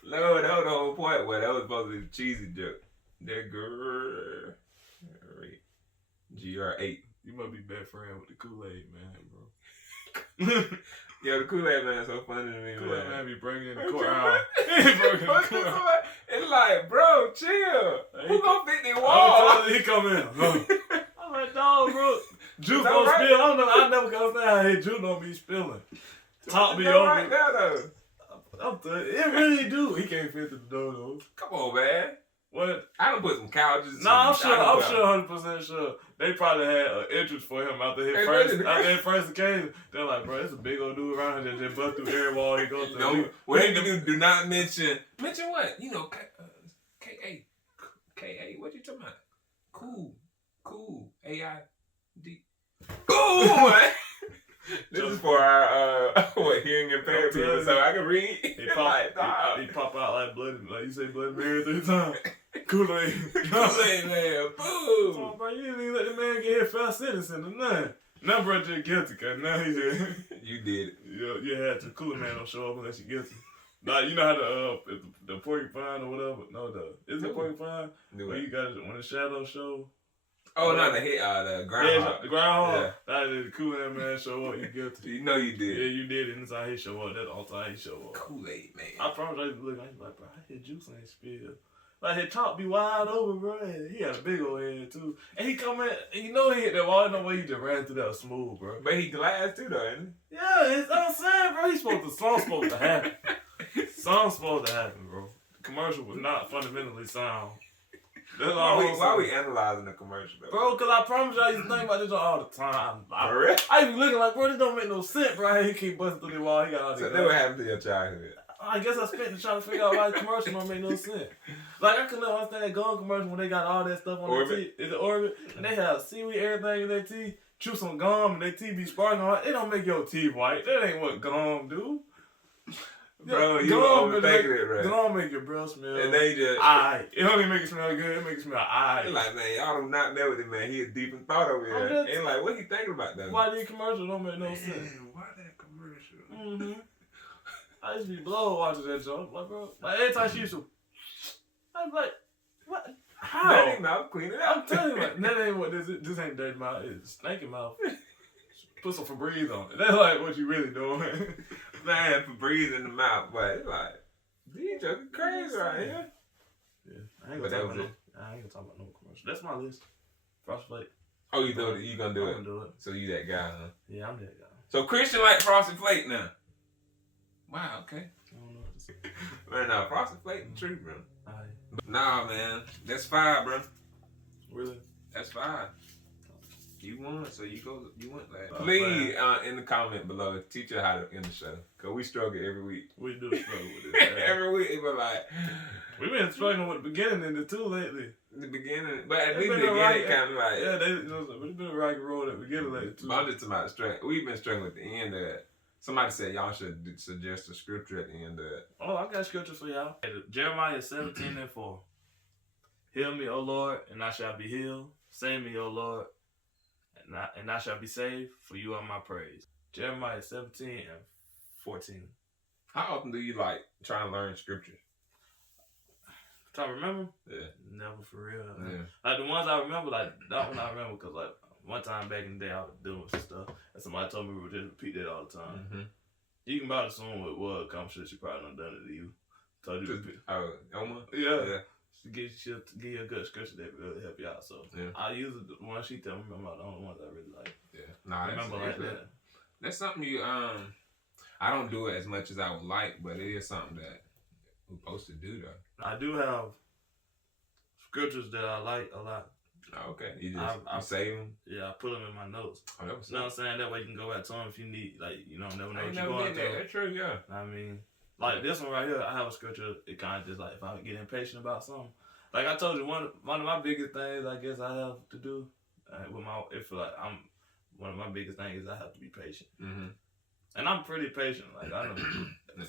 No, that was the whole point. Well, that was supposed to be a cheesy joke. They're great. GR8. You must be best friend with the Kool-Aid man, bro. Yeah, the Kool-Aid man is so funny to me, Kool-Aid man be bringing in the court. It's like, bro, chill. Who gonna fix the wall? He come in. I'm like, dog, bro. Juice don't spill. I don't know. I never can understand how his juice don't be spilling. Top me over. Right now, though. It really do. He can't fit the door though. Come on, man. What? I done put some couches. I'm sure, 100% sure. They probably had an interest for him after his first occasion. They're like, bro, it's a big old dude around here that just bust through every wall he goes through. No, what do not mention what? You know, K-A. What you talking about? Cool. A-I-D. Cool. This is for our hearing impaired people, so I can read. He pop out like blood, like you say Bloody Mary 3 times. Kool-Aid man, boom. So, bro, you didn't even let the man get his fair sentence or nothing. Now, bro, just guilty, cause now he's just. You did it. You had to. Kool-Aid man don't show up unless you guilty. Like, you know how the porcupine or whatever. No, is it porcupine? When you got when the shadow show. Oh, no, the groundhog. Yeah, the groundhog. Yeah. That is the Kool-Aid man show up. You guilty. You know you did. Yeah, you did it. And that's how he show up. That's all the time he show up. Kool-Aid man. I promise I used to look like, bro, his juice ain't spilled. Like, his top be wide open, bro. He had a big old head, too. And he come in, and you know he hit that wall. No way he just ran through that smooth, bro. But he glass, too, though, ain't he? Yeah, that's what I'm saying, bro. Something's supposed to happen. Something's supposed to happen, bro. The commercial was not fundamentally sound. Why are we analyzing the commercial, though? Bro, because I promise you, I used to think about this all the time. I be looking like, bro, this don't make no sense, bro. He keep busting through the wall. He got all these. So that what happened to your childhood? I guess I spent trying to figure out why the commercial don't make no sense. Like, I couldn't understand that gun commercial when they got all that stuff on their teeth. Is it Orbit? And they have seaweed, everything in their teeth. chew some gum and their teeth be sparkling. It don't make your teeth white. That ain't what gum do. Bro, you overthinking it, right? Gum make your breath smell. And they just... It don't even make it smell good. It make it smell aight. Like, man, y'all do not know with it, man. He is deep in thought over here. And like, what he thinking about, though? Why these commercials don't make no sense? Why that commercial? Mm-hmm. I used to be blown watching that joke. Like, bro, like, every time she used to... I was like, what? How? Dirty mouth, clean it up. I'm telling you, like, that ain't what this is. This ain't dirty mouth. It's stinking mouth. Put some Febreze on it. That's like what you really doing. Man, Febreze in the mouth, but it's like, these jokes crazy right here. Yeah, I ain't gonna talk about no commercial. That's my list. Frosted Flake. Oh, you gonna do it? I'm gonna do it. So you that guy, huh? Yeah, I'm that guy. So Christian like Frosted Flake now. Wow, okay. I don't know what to say. Man, no, Frosted Flake the truth, bro. Alright. Nah, man, that's 5, bro. Really? That's 5. You won, so you went last. Please, in the comment below, teach us how to end the show. Because we struggle every week. We do struggle with this. Every week, it was like... We've been struggling with the beginning and the two lately. The beginning, but at least the beginning kind of like... Yeah, it's been a rocky road at the beginning lately, too. I'm just about to struggle. We've been struggling at the end of it. Somebody said y'all should suggest a scripture at the end of it. Oh, I got scripture for y'all. Jeremiah 17:4. Heal me, O Lord, and I shall be healed. Save me, O Lord, and I shall be saved, for you are my praise. Jeremiah 17:14. How often do you like try to learn scriptures? Try to remember? Yeah. Never, for real. Yeah. Like the ones I remember, like that one I remember because like one time back in the day I was dealing with some stuff and somebody told me we would just repeat that all the time. Mm-hmm. You can about assume what it was. I'm sure she probably done it to you. Told you to repeat. Oh, Oma? Yeah. She'll give you a good scripture that really help you out. So I use it the one she tell me about the only ones I really like. Yeah. Nah, I remember like that. That's something you I don't do it as much as I would like, but it is something that we're supposed to do though. I do have scriptures that I like a lot. Oh, okay. You save them? Yeah, I put them in my notes. Oh, that was you know what I'm saying? That way you can go back to them if you need, like, you know, never know what you're going through. That's true, yeah. I mean, like this one right here, I have a scripture. It kind of just like if I get impatient about something. Like I told you, one of my biggest things I guess I have to do with one of my biggest things is I have to be patient. Mm-hmm. And I'm pretty patient. Like I know.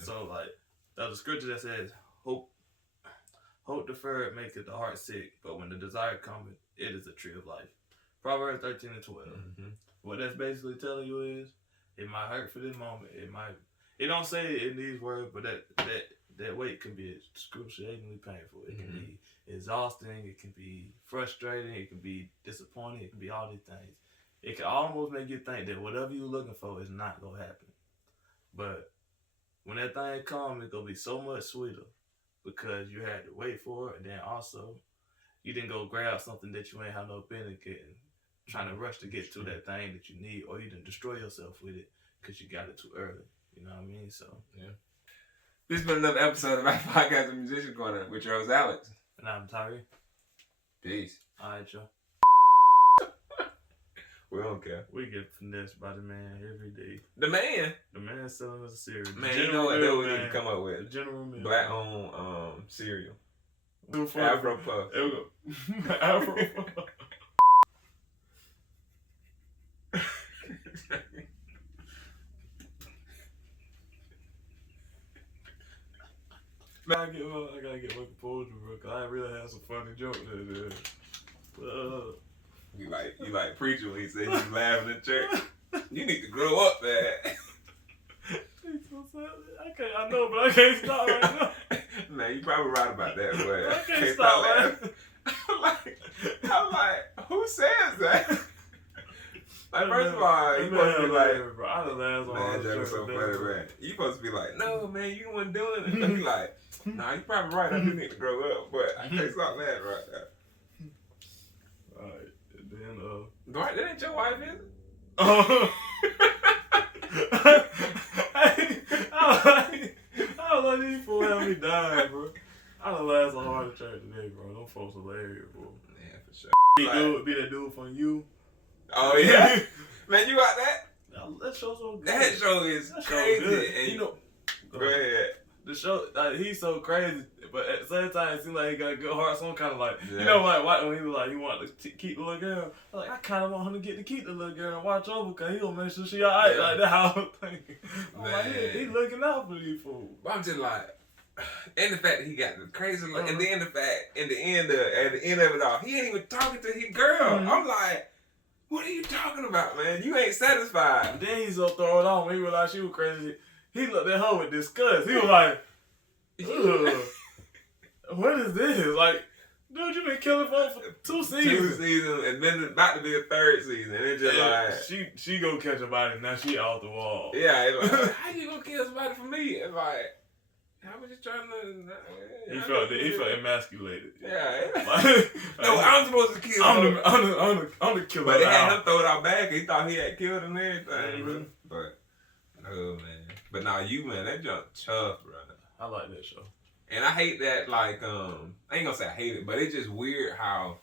So like there's a scripture that says, Hope deferred maketh the heart sick, but when the desire cometh, it is a tree of life. Proverbs 13:12. Mm-hmm. What that's basically telling you is, it might hurt for this moment. It don't say it in these words, but that wait can be excruciatingly painful. It can be exhausting. It can be frustrating. It can be disappointing. It can be all these things. It can almost make you think that whatever you're looking for is not going to happen. But when that thing comes, it's going to be so much sweeter because you had to wait for it. And then also, you didn't go grab something that you ain't have no business getting, trying to rush to get to that thing that you need, or you didn't destroy yourself with it because you got it too early. You know what I mean? So, yeah. This has been another episode of our podcast of Musician Corner with your host, Alex. And I'm Tyree. Peace. All right, y'all. We don't care. We get finessed by the man every day. The man? The man selling us a cereal. Man, you know what we need to come up with? The General Mills. Black-owned cereal. Afro Puff. There we go. Afro Puff. I gotta get my composure, bro, because I really had some funny jokes there. You like preacher when he said he's laughing in church. You need to grow up, man. He's so sad. I know, but I can't stop right now. Man, you probably right about that, but I can't stop laughing. I'm like, who says that? Like, first of all, you supposed to be like, bro, I done laughed on man, that was so funny, man. You supposed to be like, no, man, you the one doing it. And be like, nah, you probably right. I do need to grow up, but I can't stop laughing right now. Alright, and then Dwight, that ain't your wife, is it? I don't let these fools have me dying, bro. I done laughed so hard at church today, bro. Them folks hilarious, bro. Yeah, for sure. Be that dude from You. Oh yeah, man, you got that? That show so good. That show is crazy. Good. And you know, go ahead. the show, like, he's so crazy, but at the same time, it seems like he got a good heart. So I'm kind of like, you know, like when he was like, he wanted to keep the little girl. I'm like, I kind of want him to get to keep the little girl and watch over, because he'll make sure she alright. Like, that how I'm thinking. I'm like, he looking out for these fools. But I'm just like, and the fact that he got the crazy, and then the fact, at the end of it all, he ain't even talking to his girl. I'm like, what are you talking about, man? You ain't satisfied. And then he's so thrown off when he realized she was crazy. He looked at her with disgust. He was like, ugh, what is this? Like, dude, you been killing folks for 2 seasons. 2 seasons, and then it's about to be a 3rd season. And it's just like... She gonna catch a body, now she off the wall. Yeah, it's like, how you gonna kill somebody for me? It's like, I was just trying to... He felt emasculated. Yeah. Like, no, I'm supposed to kill him. I'm the killer. But they had him throw it out back. He thought he had killed him and everything, bro. But, oh, man. But nah, man, that junk tough, bro. I like that show. And I hate that, like, I ain't gonna say I hate it, but it's just weird how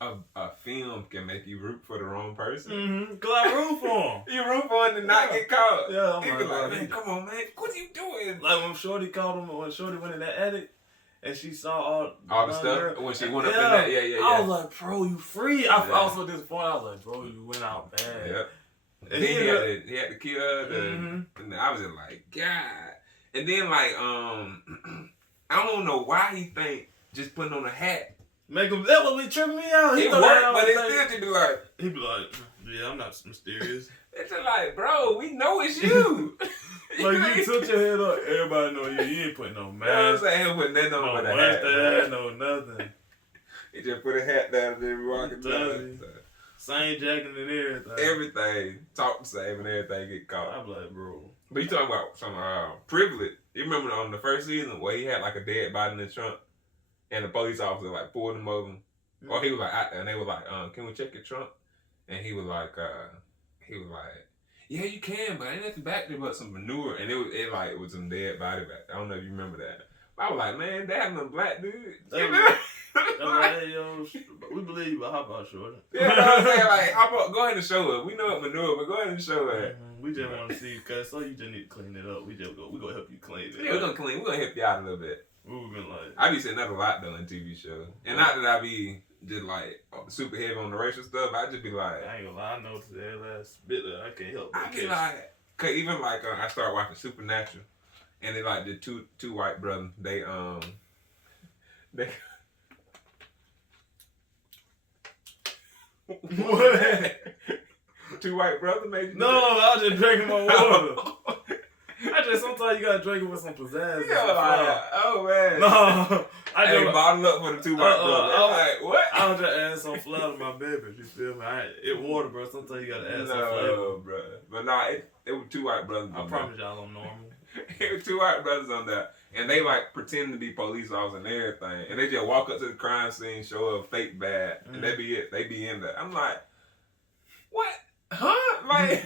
a film can make you root for the wrong person. Cause I root for him. You root for him to not get caught. Yeah, I'm like, man, come on, man, what are you doing? Like when Shorty called him, when Shorty went in that attic, and she saw all the stuff when she went up in that. Yeah. I was like, bro, you free. I was so disappointed. I was like, bro, you went out bad. Yep. And he had to kill her. And I was just like, God. And then like, I don't know why he think just putting on a hat make him. That would be tripping me out. It worked, but it still just be like, he'd be like, yeah, I'm not mysterious. It's just like, bro, we know it's you. Like you took your head up, everybody know you. You ain't putting no mask. You know what I'm saying? Put nothing on but a hat. No nothing. He just put a hat down and then walking down. Same jacket and everything. Everything. Talk the same and everything get caught. I'm like, bro. But you talking about some privilege. You remember on the first season where he had like a dead body in the trunk and the police officer like pulled him over. Or he was like out there and they were like, can we check your trunk? And he was like, yeah, you can, but ain't nothing back there but some manure. And it was some dead body back there. I don't know if you remember that. But I was like, man, they having a black dude. Like, hey, yo, we believe you, but how about Shorty? Yeah, I'm saying, like, how about go ahead and show us? We know it manure, but go ahead and show us. We just want to see, cause so you just need to clean it up. We gonna help you clean it. Yeah, we're gonna help you out a little bit. We've been like, I be saying that a lot though in TV shows, and not that I be just like super heavy on the racial stuff. I just be like, I ain't gonna lie, I know to that last bit that I can't help. I be like, cause even like I started watching Supernatural, and they like the two white brothers. They What? Two white brothers made you No, I was just drinking my water. Sometimes you gotta drink it with some pizzazz. Yeah, like, oh man. No, I just bottled up for the two white brothers. I'm like, what? I was just adding some flavor to my beverage. You feel me? It water, bro. Sometimes you gotta add some flavor. No, bro. But nah, it was two white brothers. I promise y'all I'm normal. It was two white brothers on there. And they like pretend to be police officers and everything. And they just walk up to the crime scene, show a fake badge, and they be it. They be in there. I'm like, what? Huh? Like,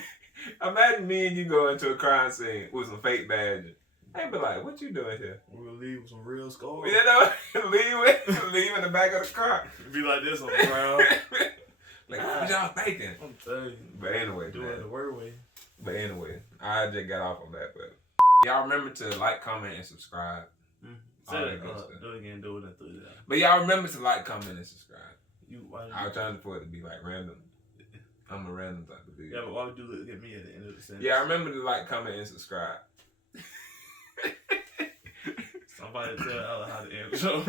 imagine me and you go into a crime scene with some fake badges. They be like, what you doing here? We'll leave with some real scores. You know, leave in the back of the car. Be like this on the ground. Like, what y'all thinking? I'm telling you. But anyway, do it the word way. But anyway, I just got off on that, but y'all remember to like, comment, and subscribe. Do it again, do it in 3 days. But y'all remember to like, comment, and subscribe. I was trying for it to be like random. I'm a random type of dude. Yeah, but why would you look at me at the end of the sentence? Yeah, I remember to like, comment, and subscribe. Somebody tell Ella how to end the show.